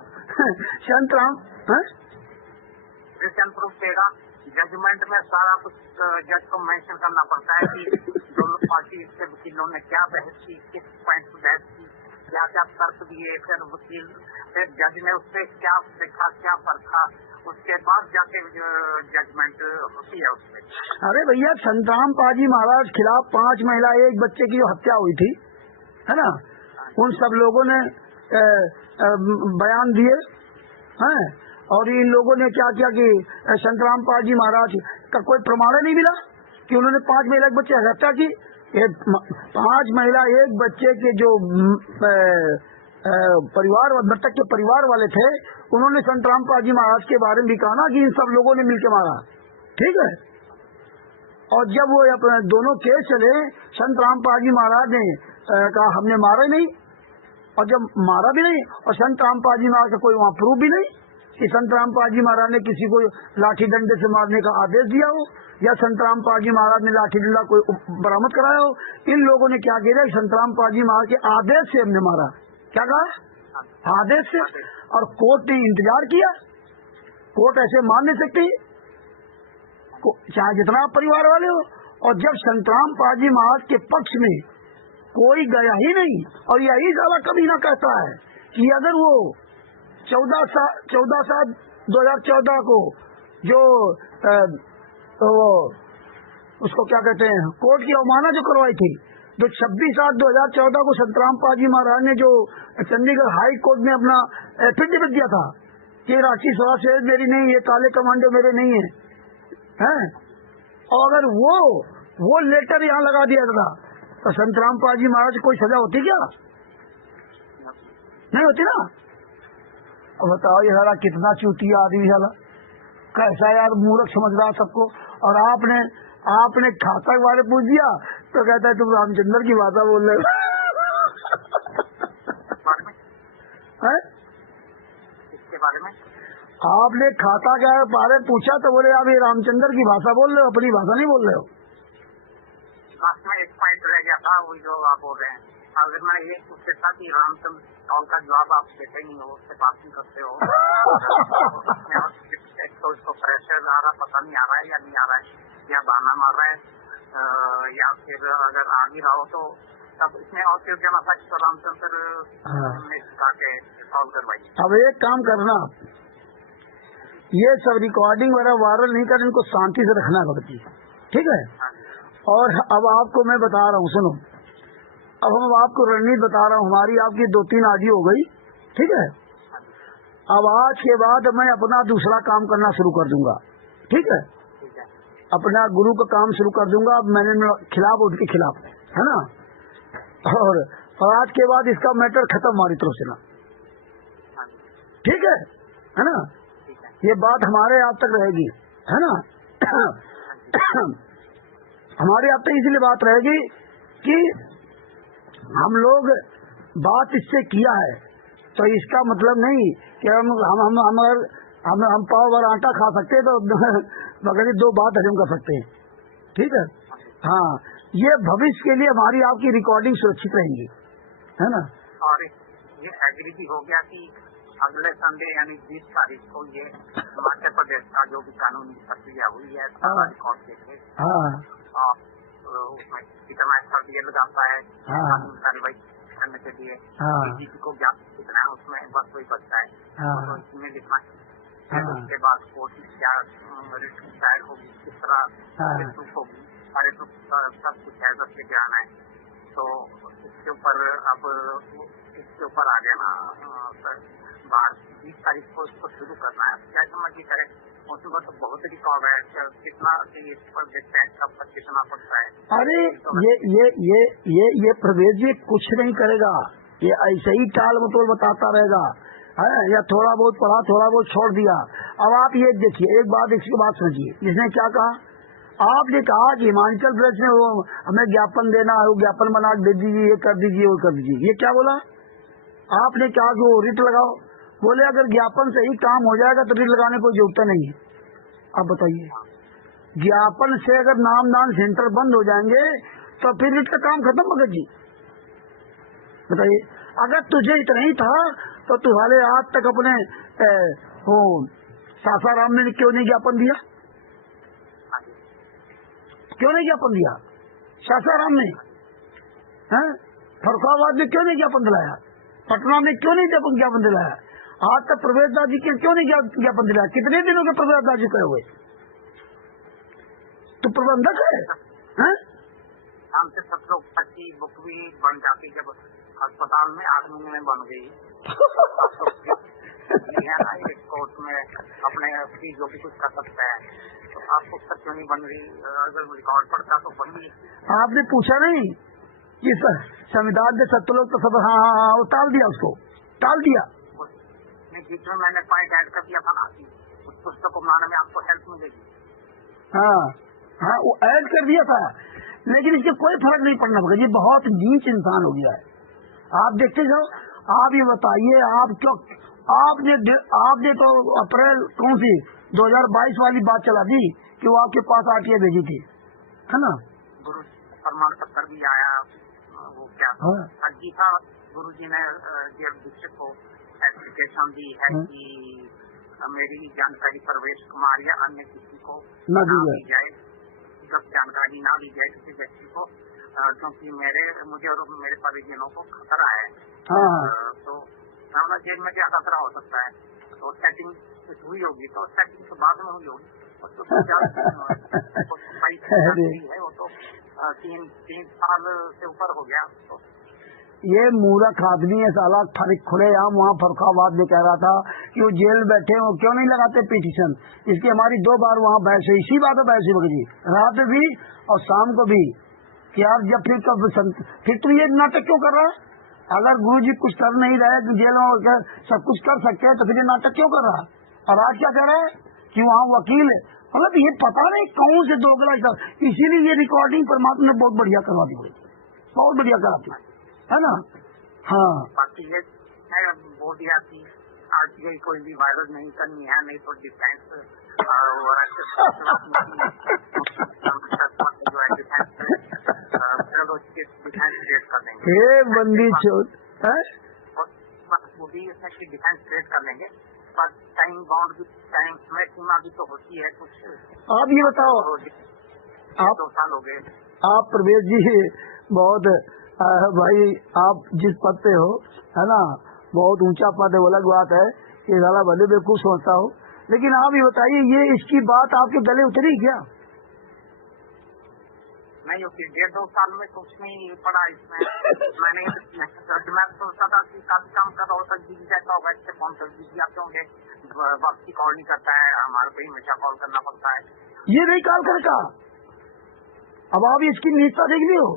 रिटर्न प्रूफ देगा, जजमेंट में सारा कुछ जज को मेंशन करना पड़ता है कि दोनों पार्टी के वकीलों ने क्या बहस की, किस पॉइंट पर बहस की, क्या क्या तर्क दिए, फिर जज ने उससे क्या देखा, क्या परखा, उसके बाद जाके जजमेंट होती है उसमें। अरे भैया, संतराम पाजी महाराज खिलाफ 5 महिला 1 बच्चे की जो हत्या हुई थी, है ना, उन सब लोगों ने बयान दिए हैं, और इन लोगों ने क्या किया कि संतराम पाजी महाराज का कोई प्रमाण नहीं मिला कि उन्होंने 5 महिला 1 बच्चे हत्या की। 5 महिला 1 बच्चे के जो परिवार, मृतक के परिवार वाले थे, उन्होंने संतराम पाजी महाराज के बारे में भी कहा ना कि इन सब लोगों ने मिलकर मारा, ठीक है। और जब वो अपने दोनों केस चले, संतराम पाजी महाराज ने कहा हमने मारा नहीं, और जब मारा भी नहीं, और संतराम पाजी महाराज का कोई वहाँ प्रूफ भी नहीं कि संतराम पाजी महाराज ने किसी को लाठी डंडे से मारने का आदेश दिया हो, या संतराम पाजी महाराज ने लाठी डंडा कोई बरामद कराया हो। इन लोगों ने क्या किया, संतराम पाजी महाराज के आदेश से हमने मारा, क्या कहा, आदेश से। और कोर्ट ने इंतजार किया, कोर्ट ऐसे मान नहीं सकती चाहे जितना परिवार वाले हो। और जब संतराम पाजी महाराज के पक्ष में कोई गया ही नहीं, और यही साला कभी ना कहता है कि अगर वो 14/7/2014 को जो तो उसको क्या कहते हैं, कोर्ट की अवमानना जो करवाई थी, जो 26/7/2014 को संतराम पाजी महाराज ने जो चंडीगढ़ हाई कोर्ट में अपना एफिडेविट दिया था कि रांची स्वराज मेरी नहीं, ये काले कमांडो मेरे नहीं है, हैं? और अगर वो लेटर यहाँ लगा दिया था तो संतराम पाजी महाराज कोई सजा होती क्या? नहीं होती ना। अब बताओ ये साला कितना चूतिया आदमी, साला कैसा यार मूर्ख समझ रहा सबको। और आपने खाता के बारे पूछ दिया तो कहता है तुम रामचंद्र की भाषा बोल रहे हो। इसके बारे में आपने खाता के बारे पूछा तो बोले आप ये रामचंद्र की भाषा बोल रहे हो, अपनी भाषा नहीं बोल रहे हो। में एक पॉइंट रह गया था, वही जो आप बोल रहे हैं। अगर मैं ये पूछता था कि रामचंद्र कॉल का जवाब आप देते नहीं हो, उससे बात नहीं करते हो, तो इसको प्रेशर आ रहा, पता नहीं आ रहा है या नहीं आ रहा है, या बहाना मार रहा है, या फिर अगर आ भी रहा हो तो तब इसमें और क्यों क्या मसाज तो रामचंद्र ने सॉल्व करवाई। अब एक काम करना, ये सब रिकॉर्डिंग वगैरह वायरल नहीं कर, इनको शांति से रखना पड़ती, ठीक है। और अब आपको मैं बता रहा हूँ, सुनो, अब हम आपको रणनीति बता रहा हूँ, हमारी आपकी 2-3 आदि हो गई, ठीक है। अब आज के बाद मैं अपना दूसरा काम करना शुरू कर दूंगा, ठीक है, अपना गुरु का काम शुरू कर दूंगा। अब मैंने खिलाफ उसके खिलाफ, है ना, और आज के बाद इसका मैटर खत्म हमारी तरफ से ना, ठीक है ना। ये बात हमारे आप तक रहेगी, है ना। हमारे आप तक इसलिए बात रहेगी कि हम लोग बात इससे किया है, तो इसका मतलब नहीं कि हम पाव भर आटा खा सकते हैं तो मगर 2 बात हजम कर सकते हैं, ठीक है। हाँ, ये भविष्य के लिए हमारी आपकी रिकॉर्डिंग सुरक्षित रहेंगी, है ना। और ये एग्री भी हो गया कि अगले संडे यानी 20 तारीख को ये हिमाचल प्रदेश का जो भी कानूनी प्रक्रिया हुई है सारा रिकॉर्ड देखे, उसमें कितना दिया लगाता है कानूनी कार्रवाई करने के लिए, डीजीपी को ज्ञात कितना है उसमें बस वही बचता है, तो इसमें लिखना है। उसके बाद कोर्ट में क्या दायर होगी, किस तरह प्रूफ होगी, सारे प्रूफ सब कुछ है, सबसे ज्ञान है। तो इसके ऊपर अब इसके ऊपर आ गया ना सर, 20 तारीख को इसको शुरू करना है, क्या समझिए करें, उसमें तो बहुत रिकॉर्ड है, कितना इस पर देखते हैं कब तक कितना पड़ता है। अरे ये प्रवेश जी कुछ नहीं करेगा, ये ऐसे ही टाल मटोल बताता रहेगा, है, या थोड़ा बहुत पढ़ा, थोड़ा बहुत छोड़ दिया। अब आप ये देखिए, एक बात इसकी बात समझिए, इसने क्या कहा, आपने कहा कि हिमाचल प्रदेश में वो हमें ज्ञापन देना है, वो ज्ञापन बना दे दीजिए, ये कर दीजिए, वो कर दीजिए। ये क्या बोला आपने, कहा कि वो रिट लगाओ। बोले अगर ज्ञापन से ही काम हो जाएगा तो रिट लगाने की कोई जरूरत नहीं है, अब बताइए, ज्ञापन से अगर नामदान सेंटर बंद हो जाएंगे तो फिर इसका काम खत्म भगत जी। बताइए, अगर तुझे इतना ही था तो तुम्हारे आज तक अपने सासाराम में क्यों नहीं ज्ञापन दिया? क्यों नहीं ज्ञापन दिया सासाराम में? फरुखाबाद में क्यों नहीं ज्ञापन दिलाया? पटना में क्यों नहीं ज्ञापन दिलाया? आज तक प्रवेश दास जी के क्यों नहीं ज्ञापन दिलाया? कितने दिनों के प्रवेश दास जी करे हुए? तो प्रबंधक है? हमसे 17 बुक भी बन जाती जब अस्पताल में 8 महीने में बन गई। कोर्ट में अपने जो भी कुछ कर सकता है, तो आप पुस्तक क्यों नहीं बन रही? अगर रिकॉर्ड पड़ता तो बन गई। आपने पूछा नहीं कि संविधान के 7 लोग तो सब हाँ वो टाल दिया, उसको टाल दिया। बीच में मैंने पॉइंट ऐड कर दिया था ना, उस पुस्तक को बनाने में आपको हेल्प मिलेगी। हाँ वो ऐड कर दिया था, लेकिन इससे कोई फर्क नहीं पड़ना पड़ेगा। ये बहुत नीच इंसान हो गया है। आप देखते जाओ। आप ये बताइए, आप क्यों आपने तो अप्रैल कौन सी 2022 वाली बात चला दी कि वो आपके पास आरटीआई भेजी थी, है ना? गुरु प्रमाण पत्र भी आया, वो क्या अर्जी था, गुरु जी ने दीक्षित को एप्लीकेशन दी है कि मेरी जानकारी प्रवेश कुमार या अन्य किसी को न दी जाए, जब जानकारी ना दी जाए किसी व्यक्ति को, क्योंकि मुझे और मेरे परिजनों को खतरा है। तो जेल में क्या खतरा हो सकता है? तो सेटिंग कुछ हुई होगी, तो सेटिंग तो बाद में हुई होगी। है वो तो 3 साल से ऊपर हो गया। तो ये मूर्ख आदमी है साला, खुलेआम वहाँ फरुखाबाद में कह रहा था कि वो जेल बैठे वो क्यों नहीं लगाते पिटीशन। इसकी हमारी 2 बार वहाँ बहस हुई, इसी बात है बहस हुई जी, रात भी और शाम को भी, कि यार जब फिर तू ये नाटक क्यों कर रहा है? अगर गुरु जी कुछ कर नहीं रहे, जेल में सब कुछ कर सकते हैं, तो फिर ये नाटक क्यों कर रहा है? और आज क्या कह रहा है कि वहाँ वकील है। मतलब ये पता नहीं कौन से दोगला, इसीलिए ये रिकॉर्डिंग परमात्मा ने बहुत बढ़िया करवा दी, बहुत बढ़िया कराती है ना। हाँ, बाकी ये बोल दिया कि आरटीआई कोई भी वायरल नहीं करनी है, नहीं तो डिफेंस बंदी छोड़ डिफेंस क्रिएट कर लेंगे, पर टाइम बाउंड भी, टाइम समय सीमा भी तो होती है कुछ। आप ये बताओ, आप 2 साल हो गए। आप प्रवेश जी बहुत भाई, आप जिस पद पे हो, है ना, बहुत ऊंचा पद है, वो अलग बात है, ये साला भले बेवकूफ सोचता हो, लेकिन आप ये बताइए, ये इसकी बात आपके गले उतरी क्या? नहीं होती। 1.5-2 साल में कुछ नहीं पड़ा इसमें। मैं सोचता था कि काफी काम कर रहा होता, जी जैसा होगा, इससे फोन कर दीजिए, आप होंगे वापसी कॉल नहीं करता है, हमारे को हमेशा कॉल करना पड़ता है। ये नहीं कॉल करता। अब आप इसकी निष्ठा देख ली हो,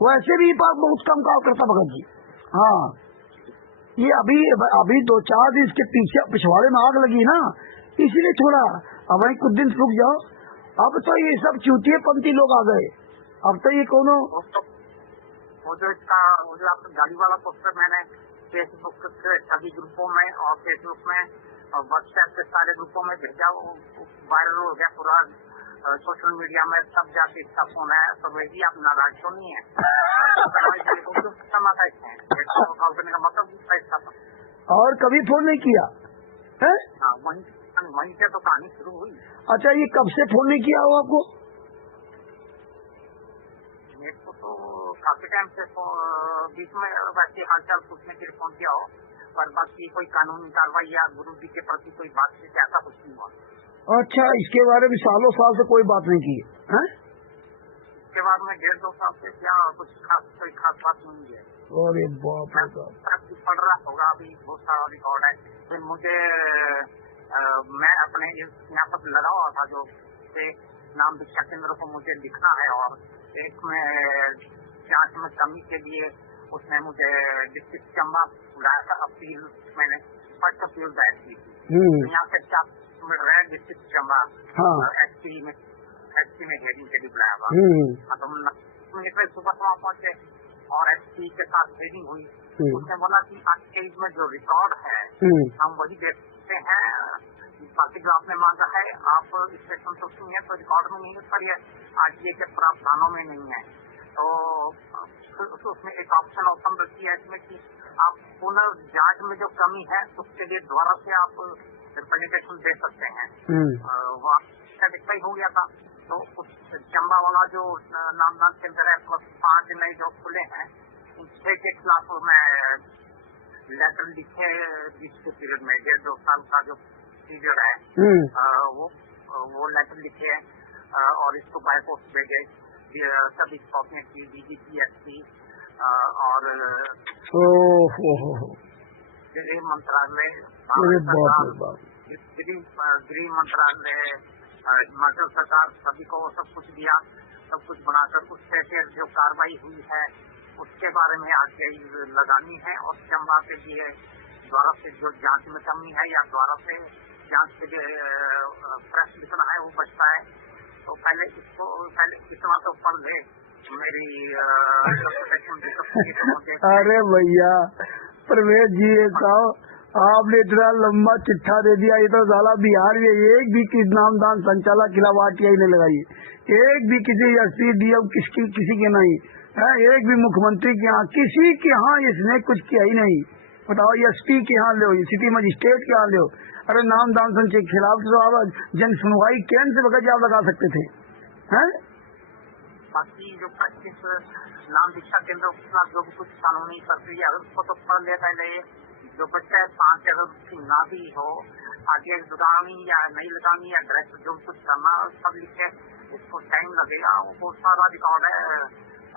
वैसे भी बहुत कम कॉल करता भगत जी। हाँ, ये अभी 2-4 दिन इसके पिछवाड़े में आग लगी ना, इसीलिए थोड़ा अब वही कुछ दिन रुक जाओ। अब तो ये सब चूतिएपंथी लोग आ गए। अब तो ये कोनो वो जो आपका गाड़ी वाला पोस्टर मैंने फेसबुक के सभी ग्रुपों में और फेसबुक में और व्हाट्सएप के सारे ग्रुपों में भेजा, वो वायरल हो गया पूरा सोशल मीडिया में, सब जाके इसका फोन है। तो वही आप नाराज क्यों नहीं है? कॉल करने का मतलब। और कभी फोन नहीं किया है? हाँ, वहीं से तो कहानी शुरू हुई। अच्छा, ये कब से फोन नहीं किया हो आपको? मेरे को तो काफी टाइम से बीच में वैसे हालचाल पूछने के लिए फोन किया हो, पर बाकी कोई कानूनी कार्रवाई या गुरु जी के प्रति कोई बातचीत ऐसा कुछ नहीं हुआ। अच्छा, इसके बारे में सालों साल से कोई बात नहीं की है? इसके बाद में 1.5-2 साल से क्या कुछ कोई खास बात नहीं है। अरे बाप रे बाप, पढ़ रहा होगा, अभी बहुत सारा रिकॉर्ड है। फिर मुझे मैं अपने यहाँ पर लगा हुआ था जो नाम दीक्षा केंद्र को मुझे लिखना है, और एक में जांच में कमी के लिए उसने मुझे डिस्ट्रिक्ट चंबा बुलाया था। अपील मैंने फर्स्ट अपील दायर की थी। यहाँ से 4 मिनट रहे डिस्ट्रिक्ट चंबा एसपी में हेयरिंग के लिए बुलाया था। तो हम निकले सुबह वहाँ पहुंचे और एसपी के साथ हेयरिंग हुई। उसने बोला कि आज के में जो रिकॉर्ड है हम वही देखते हैं, बाकी जो आपने मांगा है आप इससे संतुष्ट नहीं है तो रिकॉर्ड में नहीं पड़ी है, आरटीए के प्रावधानों में नहीं है, तो उसमें एक ऑप्शन ओपन रखी है इसमें कि आप पुनर्जांच में जो कमी है उसके लिए दोबारा से आप रिप्रेजेंटेशन दे सकते हैं। वो सेटिस्फाई हो गया था, तो उस चंबा वाला जो नामदान केंद्र है प्लस 5 नए जो खुले हैं उन 6 के खिलाफ में लेटर लिखे जिसके पीरियड में 1.5-2 साल का जो पीरियड है वो लेटर लिखे और इसको बाय पोस्ट भेजे, सभी कॉपियां की डीजीपी एसपी और गृह मंत्रालय, गृह मंत्रालय, हिमाचल सरकार, सभी को सब कुछ दिया, सब कुछ बनाकर उससे फिर जो कार्रवाई हुई है उसके बारे में आगे लगानी है और चंबा के लिए द्वारा से जो जांच में कमी है या द्वारा से जांच के लिए प्रेस लिखना है वो बचता है, तो पहले इतना तो पढ़ ले मेरी। अरे भैया प्रवेश जी ये कहो, आपने इतना लंबा चिट्ठा दे दिया, ये तो साला बिहार में एक भी किस नामदान संचालक के खिलाफ आरटीआई ने लगाई, एक भी किसी एसपी डीएम किसी के नहीं है, एक भी मुख्यमंत्री के यहाँ किसी के यहाँ इसने कुछ किया ही नहीं। बताओ एसपी के यहाँ लो, सिटी मजिस्ट्रेट के यहाँ लो, अरे नामदान संचय के खिलाफ तो आप जन सुनवाई केंद्र से बगैर आप लगा सकते थे हैं। बाकी जो 25 नाम दीक्षा केंद्रों के खिलाफ जो भी कुछ कानूनी प्रक्रिया है उसको तो पढ़ ले, पहले जो बच्चा है 5 अगर ना भी हो आगे लगानी या नहीं लगानी या डायरेक्ट जो कुछ करना सब लिखे, उसको टाइम लगेगा, वो बहुत सारा रिकॉर्ड है।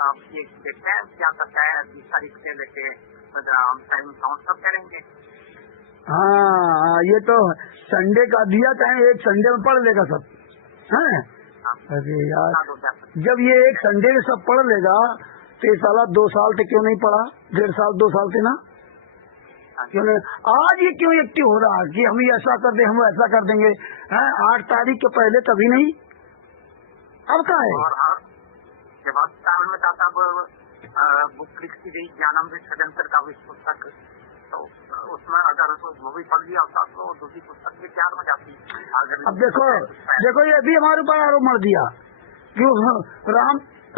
आप ये देखते हैं क्या करता है 20 तारीख से लेके टाइम काउंट सब करेंगे। हाँ ये तो संडे का दिया, चाहे एक संडे में पढ़ लेगा सब है। अरे यार जब ये एक संडे में सब पढ़ लेगा तो ये साला 2 साल से क्यों नहीं पढ़ा, 1.5 साल 2 साल से ना क्यों नहीं? आज ये क्यों एक्टिव हो रहा है कि हम ऐसा कर दे, हम ऐसा कर देंगे, 8 तारीख के पहले कभी नहीं, अब क्या है। जब साल में था तब बुक लिखती गई ज्ञानमृत षड्यंत्र का पुस्तक, तो उसमें अगर वो भी पढ़ लिया होता तो दूसरी पुस्तक भी तैयार हो जाती। अब देखो ये भी हमारे ऊपर आरोप मर दिया क्यों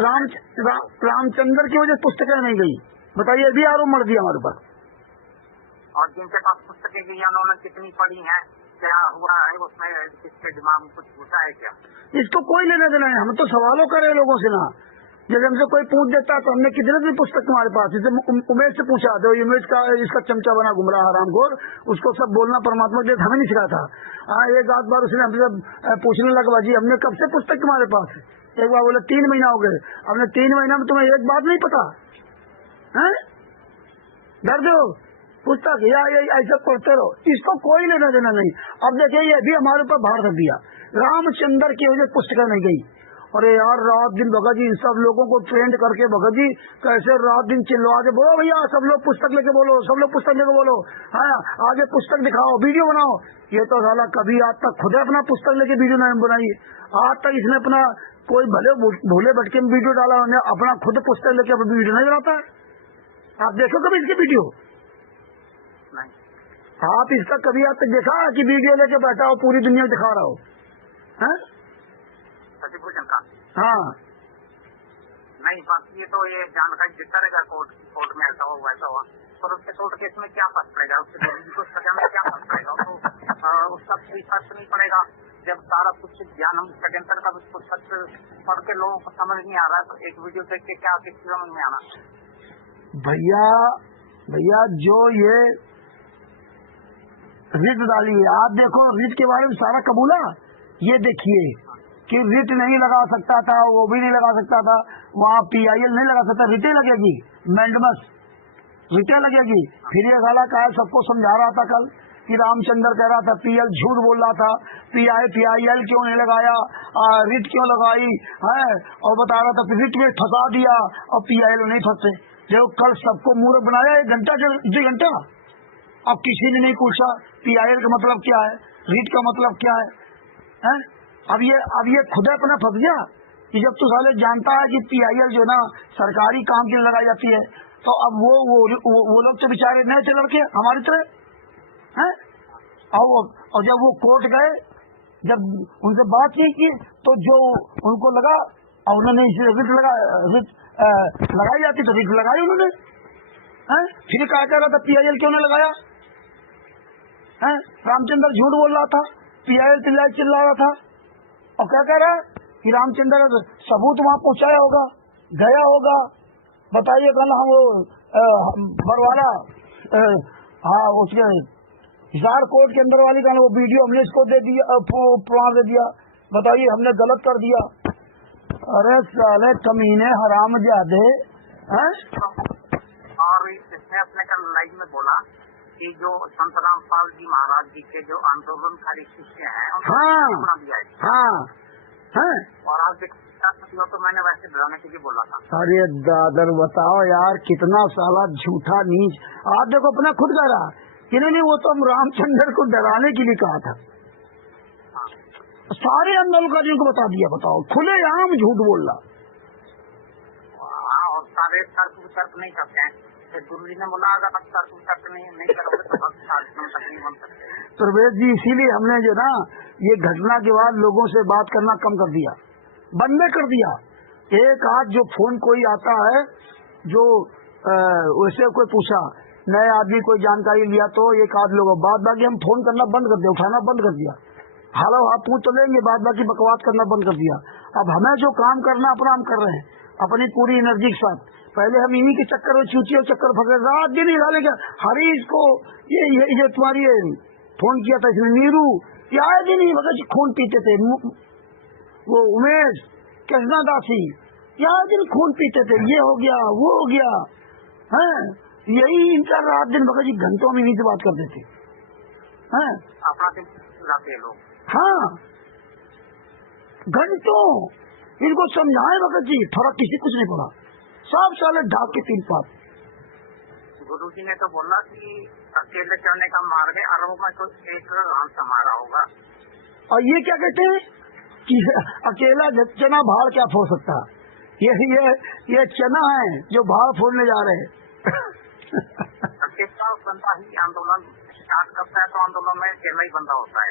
रामचंद्र की वजह पुस्तकें नहीं गई, बताइए ये भी आरोप मर दिया हमारे ऊपर। और जिनके पास पुस्तकें गई उन्होंने कितनी पढ़ी हैं, क्या हुआ है उसमें, किसके दिमाग में कुछ घुसा है क्या, इसको कोई लेना देना है। हम तो सवालों कर रहे लोगों से ना, जब हमसे कोई पूछ देता तो हमने कितने दिन पुस्तक तुम्हारे पास, जैसे उमेश से पूछा तो उमेश का इसका चमचा बना घूम रहा हरामखोर, उसको सब बोलना परमात्मा के हमें नहीं सिखाया था। एक आध बार उसने हमसे पूछने लगा जी हमने कब से पुस्तक तुम्हारे पास है, एक बार बोले 3 महीना हो गए, हमने 3 महीना में तुम्हें एक बात नहीं पता है, डर दो पुस्तक या ऐसा पढ़ते रहो, इसको कोई लेना देना नहीं। अब देखिए ये भी हमारे ऊपर भार रख दिया, रामचंद्र की वजह पुस्तक नहीं गई। अरे यार रात दिन भगत जी इन सब लोगों को ट्रेंड करके भगत जी कैसे रात दिन चिल्ला के बोलो भैया सब लोग पुस्तक लेके बोलो, सब लोग पुस्तक लेके बोलो, हाँ आगे पुस्तक दिखाओ, वीडियो बनाओ। ये तो साला कभी आज तक खुद अपना पुस्तक लेके वीडियो नहीं बनाई, आज तक इसने अपना कोई भले भोले भटके में वीडियो डाला, उन्हें अपना खुद पुस्तक लेके अपनी वीडियो नहीं बनाता है। आप देखो कभी इसकी वीडियो, आप इसका कभी आज तक देखा कि वीडियो लेके बैठा हो पूरी दुनिया में दिखा रहा हो, हैं? हाँ नहीं बाकी ये तो ये जानकारी देता रहेगा कोर्ट में ऐसा हो वैसा हुआ, पर उसके कोर्ट केस में क्या फर्क पड़ेगा, उसको सजा में क्या फर्क पड़ेगा, तो उसका कोई फर्क नहीं पड़ेगा। जब सारा कुछ ज्ञान हम षड्यंत्र का कुछ सच पढ़ के लोगों को समझ नहीं आ रहा है तो एक वीडियो देख के क्या समझ में आना। भैया जो ये रिट डाली है, आप देखो रिट के बारे में सारा कबूला, ये देखिए कि रिट नहीं लगा सकता था, वो भी नहीं लगा सकता था, वहाँ PIL नहीं लगा सकता, रिटे लगेगी, मैंडमस रिटे लगेगी। फिर ये गाला कहा सबको समझा रहा था कल कि रामचंद्र कह रहा था PL झूठ बोल रहा था, PIL क्यों नहीं लगाया, रिट क्यों लगाई है, और बता रहा था रिट में फंसा दिया और PIL नहीं फंसे। जो कल सबको मूर्ख बनाया 1 घंटा 2 घंटा, अब किसी ने नहीं पूछा PIL का मतलब क्या है, रिट का मतलब क्या है? अब ये खुद अपना फंस गया कि जब तू साले जानता है कि PIL जो ना सरकारी काम के लिए लगाई जाती है, तो अब वो लोग तो बेचारे नए थे लड़के हमारी तरह हैं, और जब वो कोर्ट गए, जब उनसे बात नहीं की तो जो उनको लगा और उन्होंने रिट लगाई जाती तो रिट लगाई उन्होंने। फिर क्या कह रहा था PIL क्यों नहीं लगाया? रामचंद्र झूठ बोल रहा था, PIL चिल्ला रहा था, और क्या कह रहा है कि रामचंद्र सबूत वहां पहुंचाया होगा, गया होगा। बताइए कल हम बरवाला उसके हिसार कोर्ट के अंदर वाली वो वीडियो हमने इसको दे दिया, प्रमाण दे दिया। बताइए हमने गलत कर दिया। अरे साले कमीने हरामजादे हैं। और इसने अपने कल लाइव में बोला कि जो संत रामपाल जी महाराज जी के जो आंदोलनकारी शिष्य हैं उनको दिया है। और आज तो मैंने वैसे डराने के लिए बोला था। अरे दादर बताओ यार, कितना साला झूठा नीच। आप देखो अपना खुद कह रहा कि नहीं वो तो हम रामचंद्र को डराने के लिए कहा था। सारे आंदोलनकारियों को बता दिया। बताओ, खुलेआम झूठ बोल रहा। और सारे तर्क वितर्क नहीं करते हैं। गुरु जी ने बोला अगर आप तर्क वितर्क नहीं करोगे तो नहीं बन सकते। प्रवेश जी, इसीलिए हमने जो ना ये घटना के बाद लोगों से बात करना कम कर दिया, बंद कर दिया। एक आध जो फोन कोई आता है जो वैसे कोई पूछा, नए आदमी कोई जानकारी लिया तो एक आध लोग, बाद बाकी हम फोन करना बंद कर दिया, उठाना बंद कर दिया। हालो हाथ पूछ तो लेंगे, बाद बाकी बकवास करना बंद कर दिया। अब हमें जो काम करना अपना हम कर रहे हैं अपनी पूरी एनर्जी के साथ। पहले हम इन्हीं के चक्कर में चूची और चक्कर फंसे, रात दिन हिला लेगा। हरीश को ये तुम्हारी फोन किया था इसने, नीरू ये आए दिन ही भगत जी खून पीते थे, वो उमेश कृष्णा दासी ये आए दिन खून पीते थे, ये हो गया वो हो गया है। यही इनका रात दिन भगत जी घंटों में इन्हीं से बात करते थे। लोग हाँ, घंटों इनको समझाए भगत जी, फर्क किसी कुछ नहीं पड़ा। सब साले ढाक के 3 पात। गुरु जी ने तो बोला कि अकेले चढ़ने का मार्ग है, अरबों में तो एक राम समारा होगा। और ये क्या कहते हैं कि अकेला चना भाड़ क्या फोड़ सकता? ये चना है जो भाड़ फोड़ने जा रहे हैं। अकेला बंदा ही आंदोलन स्टार्ट करता है तो आंदोलन में अकेला ही बंदा होता है।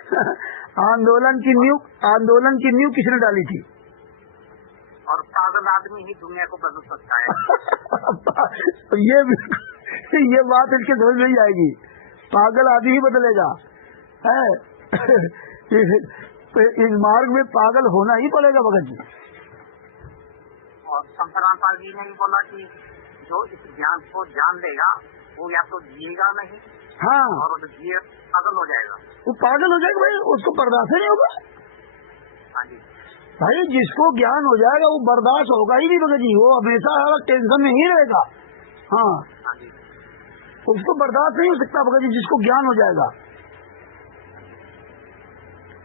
आंदोलन की नींव किसने डाली थी? और पागल आदमी ही दुनिया को बदल सकता है। ये बात इसके समझ नहीं आएगी। पागल आदमी ही बदलेगा है। इस मार्ग में पागल होना ही पड़ेगा भगत जी। और संत रामपाल जी ने भी बोला कि जो इस ज्ञान को जान लेगा वो या तो जिएगा नहीं, हाँ, और जिए पागल हो जाएगा। वो पागल हो जाएगा भाई, उसको बर्दाश्त नहीं होगा। हाँ जी भाई, जिसको ज्ञान हो जाएगा वो बर्दाश्त होगा ही नहीं भगत जी, वो हमेशा टेंशन में ही रहेगा। हाँ, उसको बर्दाश्त नहीं हो सकता भगत जी जिसको ज्ञान हो जाएगा।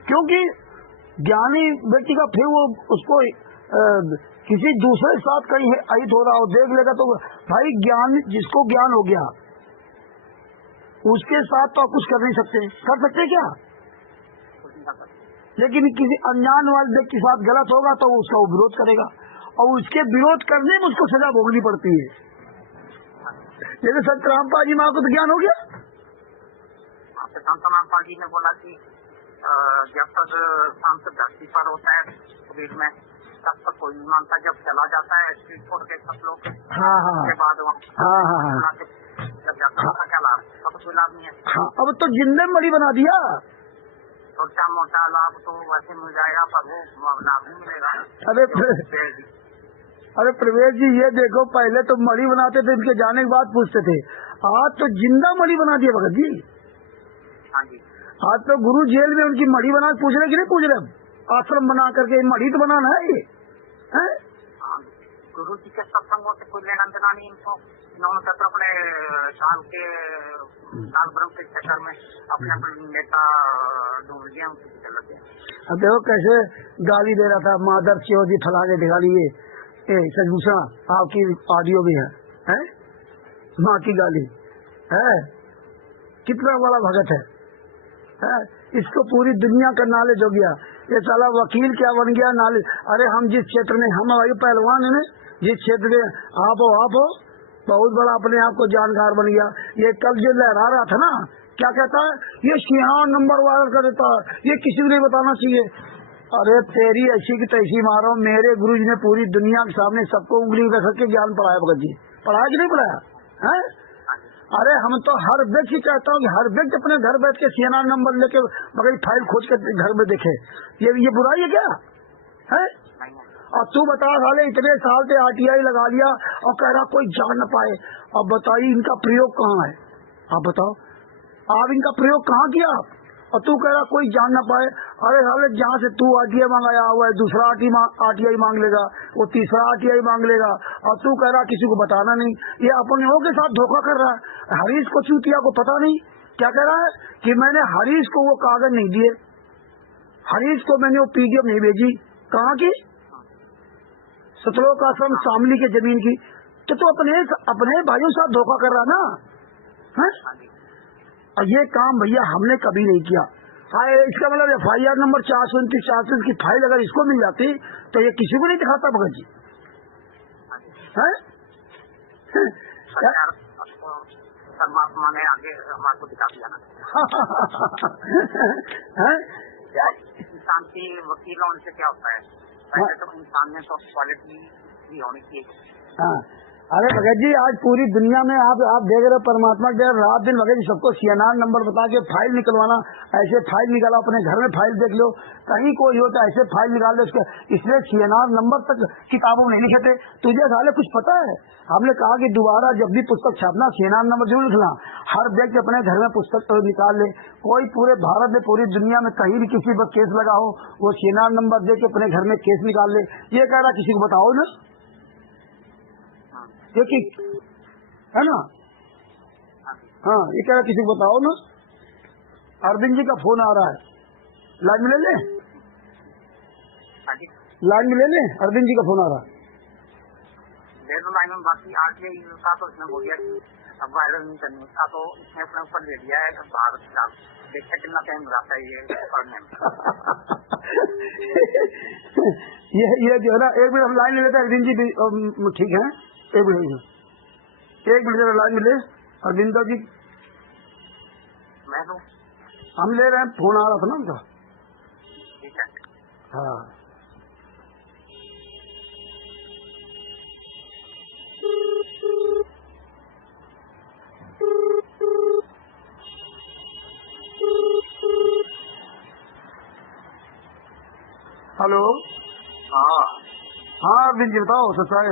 क्योंकि ज्ञानी व्यक्ति का फिर वो उसको किसी दूसरे के साथ कहीं अहित हो रहा हो देख लेगा तो भाई, ज्ञान जिसको ज्ञान हो गया उसके साथ तो आप कुछ कर नहीं सकते। कर सकते क्या? लेकिन किसी अनजान वाले व्यक्ति के साथ गलत होगा तो उसका वो विरोध करेगा, और उसके विरोध करने में उसको सजा भोगनी पड़ती है। जैसे संत रामपाल जी महाराज को तो ज्ञान हो गया। संत रामपाल जी ने बोला कि जब तक संत धरती पर होता है शरीर में तब तक कोई नहीं मानता, जब चला जाता है स्ट्रीट फूड के सब लोग के बाद जब जाता है क्या लाभ? अब कोई लाभ नहीं है। हाँ, अब तो जिंदे मड़ी बना दिया। छोटा मोटा लाभ तो वैसे मिल जाएगा पर वो लाभ नहीं मिलेगा। अरे प्रवेश जी, ये देखो, पहले तो मड़ी बनाते थे, इनके जाने के बाद पूछते थे, आज तो जिंदा मड़ी बना दिया भगत जी। हाँ जी, आज तो गुरु जेल में उनकी मड़ी बना पूछ रहे कि नहीं पूछ रहे? आश्रम बना करके मड़ी तो बनाना है ये है? गुरु जी के सत्संगों से कोई लेना देना नहीं इनको। इन्होंने तो अपने साल भर के चक्कर में अपने नेता ढूंढ लिया, उनसे चल गया। अब देखो कैसे गाली दे रहा था, मादर चौधरी फलाने दिखाली। ये सचभूषा आपकी ऑडियो भी है? माँ की गाली है। कितना बड़ा भगत है? इसको पूरी दुनिया का नॉलेज हो गया। ये साला वकील क्या बन गया नॉलेज। अरे हम जिस क्षेत्र में, हम हमारे पहलवान है, जिस क्षेत्र में आप हो बहुत बड़ा अपने आप को जानकार बन गया। ये कल जो लहरा रहा था ना क्या कहता है, ये सियान नंबर वायरल कर देता है, ये किसी को नहीं बताना चाहिए। अरे तेरी ऐसी की तैसी मारो, मेरे गुरु जी ने पूरी दुनिया के सामने सबको उंगली रख के ज्ञान पढ़ाया। भगत जी पढ़ाया कि नहीं पढ़ाया है? अरे हम तो हर व्यक्ति कहता हूँ कि हर व्यक्ति अपने घर बैठ के सीएनआर नंबर लेके मगर फाइल खोज के घर में देखे। ये बुराई है क्या है? और तू बता साले इतने साल से आरटीआई लगा लिया और कह रहा कोई जान न पाए। अब बताइए इनका प्रयोग कहाँ है? आप बताओ, आप इनका प्रयोग कहाँ किया आप? और तू कह रहा कोई जान न पाए। अरे साले जहाँ से तू आरटीआई मंगाया हुआ है, दूसरा आरटीआई मांग लेगा, वो तीसरा आरटीआई मांग लेगा, और तू कह रहा किसी को बताना नहीं। ये अपनों के साथ धोखा कर रहा है। हरीश को चूतिया को पता नहीं क्या कह रहा है कि मैंने हरीश को वो कागज नहीं दिए, हरीश को मैंने वो पीडीएफ नहीं भेजी। कहाँ की? सतलोक आश्रम शामली के जमीन की। तो तू अपने भाइयों के साथ धोखा कर रहा ना है? और ये काम भैया हमने कभी नहीं किया। इसका मतलब FIR नंबर 429 की फाइल अगर इसको मिल जाती तो ये किसी को नहीं दिखाता भगत जी है? परमात्मा ने आगे हमारे को दिखा दिया ना। इंसान की वकील होने से क्या होता है? पहले तो इंसान में तो क्वालिटी भी होनी चाहिए। हाँ अरे भगत जी आज पूरी दुनिया में आप देख रहे हो परमात्मा के रात दिन भगत जी सबको सीएनआर नंबर बता के फाइल निकलवाना। ऐसे फाइल निकाला, अपने घर में फाइल देख लो, कहीं कोई हो तो ऐसे फाइल निकाल दो उसके। इसलिए सीएनआर नंबर तक किताबों में नहीं लिखे थे। तुझे साले कुछ पता है? हमने कहा कि दोबारा जब भी पुस्तक छापना सीएनआर नंबर जरूर लिखना। हर व्यक्ति अपने घर में पुस्तक निकाल ले। कोई पूरे भारत में पूरी दुनिया में कहीं भी किसी पर केस लगा हो वो सीएनआर नंबर दे के अपने घर में केस निकाल ले। ये कह रहा किसी को बताओ ना, ये है ना? हाँ ये कह रहा किसी को बताओ ना। अरविंद जी का फोन आ रहा है, लाइन में ले ले, लाइन में ले ले। अरविंद जी का फोन आ रहा है। लाइन में बाकी आरटीआई का तो इसने बोल दिया कि अब वायरल नहीं करने का, तो इसने अपने ऊपर ले लिया है भारत का। देखते कितना टाइम रहता है ये पढ़ने में। ये जो है ना, एक मिनट हम लाइन ले लेते हैं। अरविंद जी ठीक है, एक मिनट लाइन मिले। अरविंदा जी मैं तो हम ले रहे हैं, फोन आ रहा था ना उनका। ठीक है। हाँ हेलो। हाँ अरविंद जी बताओ। सच्चाई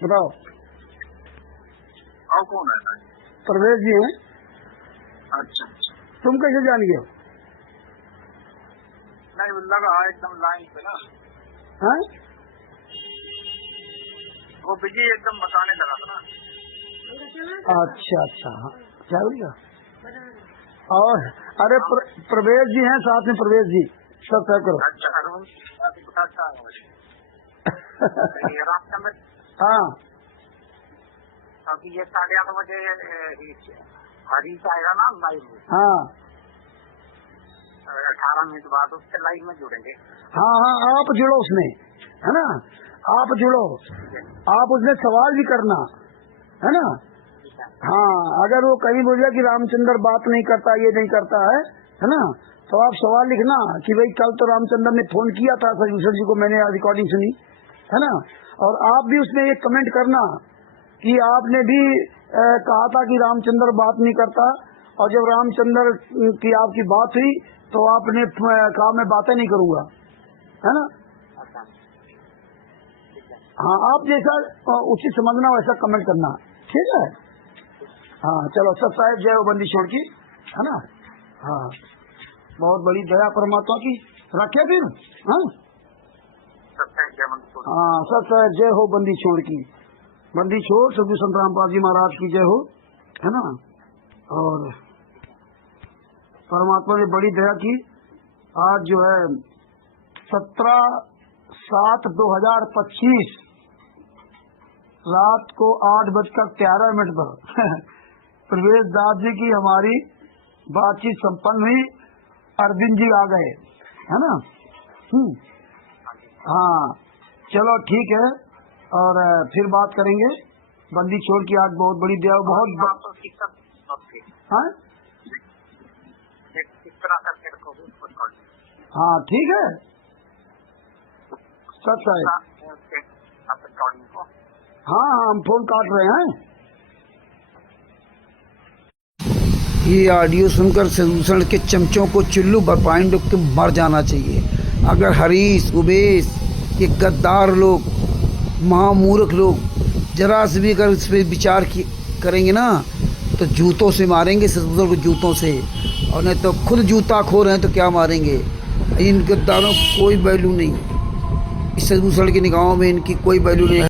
बताओ। और कौन है? प्रवेश जी हैं। अच्छा तुम कैसे जान गए? नहीं लगा एकदम लाइन पे ना, हैं? वो बिजी एकदम बताने लगा था ना। अच्छा हाँ क्या बोलिएगा। और अरे प्रवेश जी हैं साथ में, प्रवेश जी सब तय करो। अच्छा रास्ते में हाँ अभी ये 8:30 बजे हरीश आएगा ना लाइव में। हाँ 18 मिनट बाद उससे लाइव में जुड़ेंगे। हाँ आप जुड़ो उसमें, है ना? आप जुड़ो, आप उसमें सवाल भी करना, है ना? हाँ अगर वो कहीं बोल कि रामचंद्र बात नहीं करता, ये नहीं करता है ना, तो आप सवाल लिखना कि भाई कल तो रामचंद्र ने फोन किया था सर जी को, मैंने रिकॉर्डिंग सुनी, है ना? और आप भी उसमें एक कमेंट करना कि आपने भी कहा था कि रामचंद्र बात नहीं करता, और जब रामचंद्र की आपकी बात हुई तो आपने कहा मैं बातें नहीं करूंगा, है ना? हाँ आप जैसा उचित समझना वैसा कमेंट करना, ठीक है? हाँ चलो सब साहेब जय हो बंदी छोड़ की, है ना? हाँ बहुत बड़ी दया परमात्मा की रखे फिर। हाँ हाँ सब साहेब जय हो बंदी छोड़ की। बंदी छोड़ सदगुरु संत रामपाल जी महाराज की जय हो, है ना? और परमात्मा ने बड़ी दया की। आज जो है 17/7/2025 रात को 8:13 पर प्रवेश दास जी की हमारी बातचीत संपन्न हुई। अरविंद जी आ गए, है ना? हाँ चलो ठीक है, और फिर बात करेंगे। बंदी छोड़ की आज बहुत बड़ी दया, बहुत करके हाँ इस तरह करके रखोगे उसको रिकॉर्डिंग। हाँ ठीक है सच है। आप रिकॉर्डिंग को हाँ हाँ हम फोन काट रहे हैं। ये ऑडियो सुनकर सदूषण के चमचों को चुल्लू बरपाइन डुब के मर जाना चाहिए। अगर हरीश उबेश ये गद्दार लोग महामूर्ख लोग जरा से भी अगर इस पर विचार करेंगे ना तो जूतों से मारेंगे सदूषण को, जूतों से, और नहीं तो खुद जूता खो रहे हैं तो क्या मारेंगे। इन गद्दारों को कोई वैल्यू नहीं, इस सदूषण की निगाहों में इनकी कोई वैल्यू नहीं है।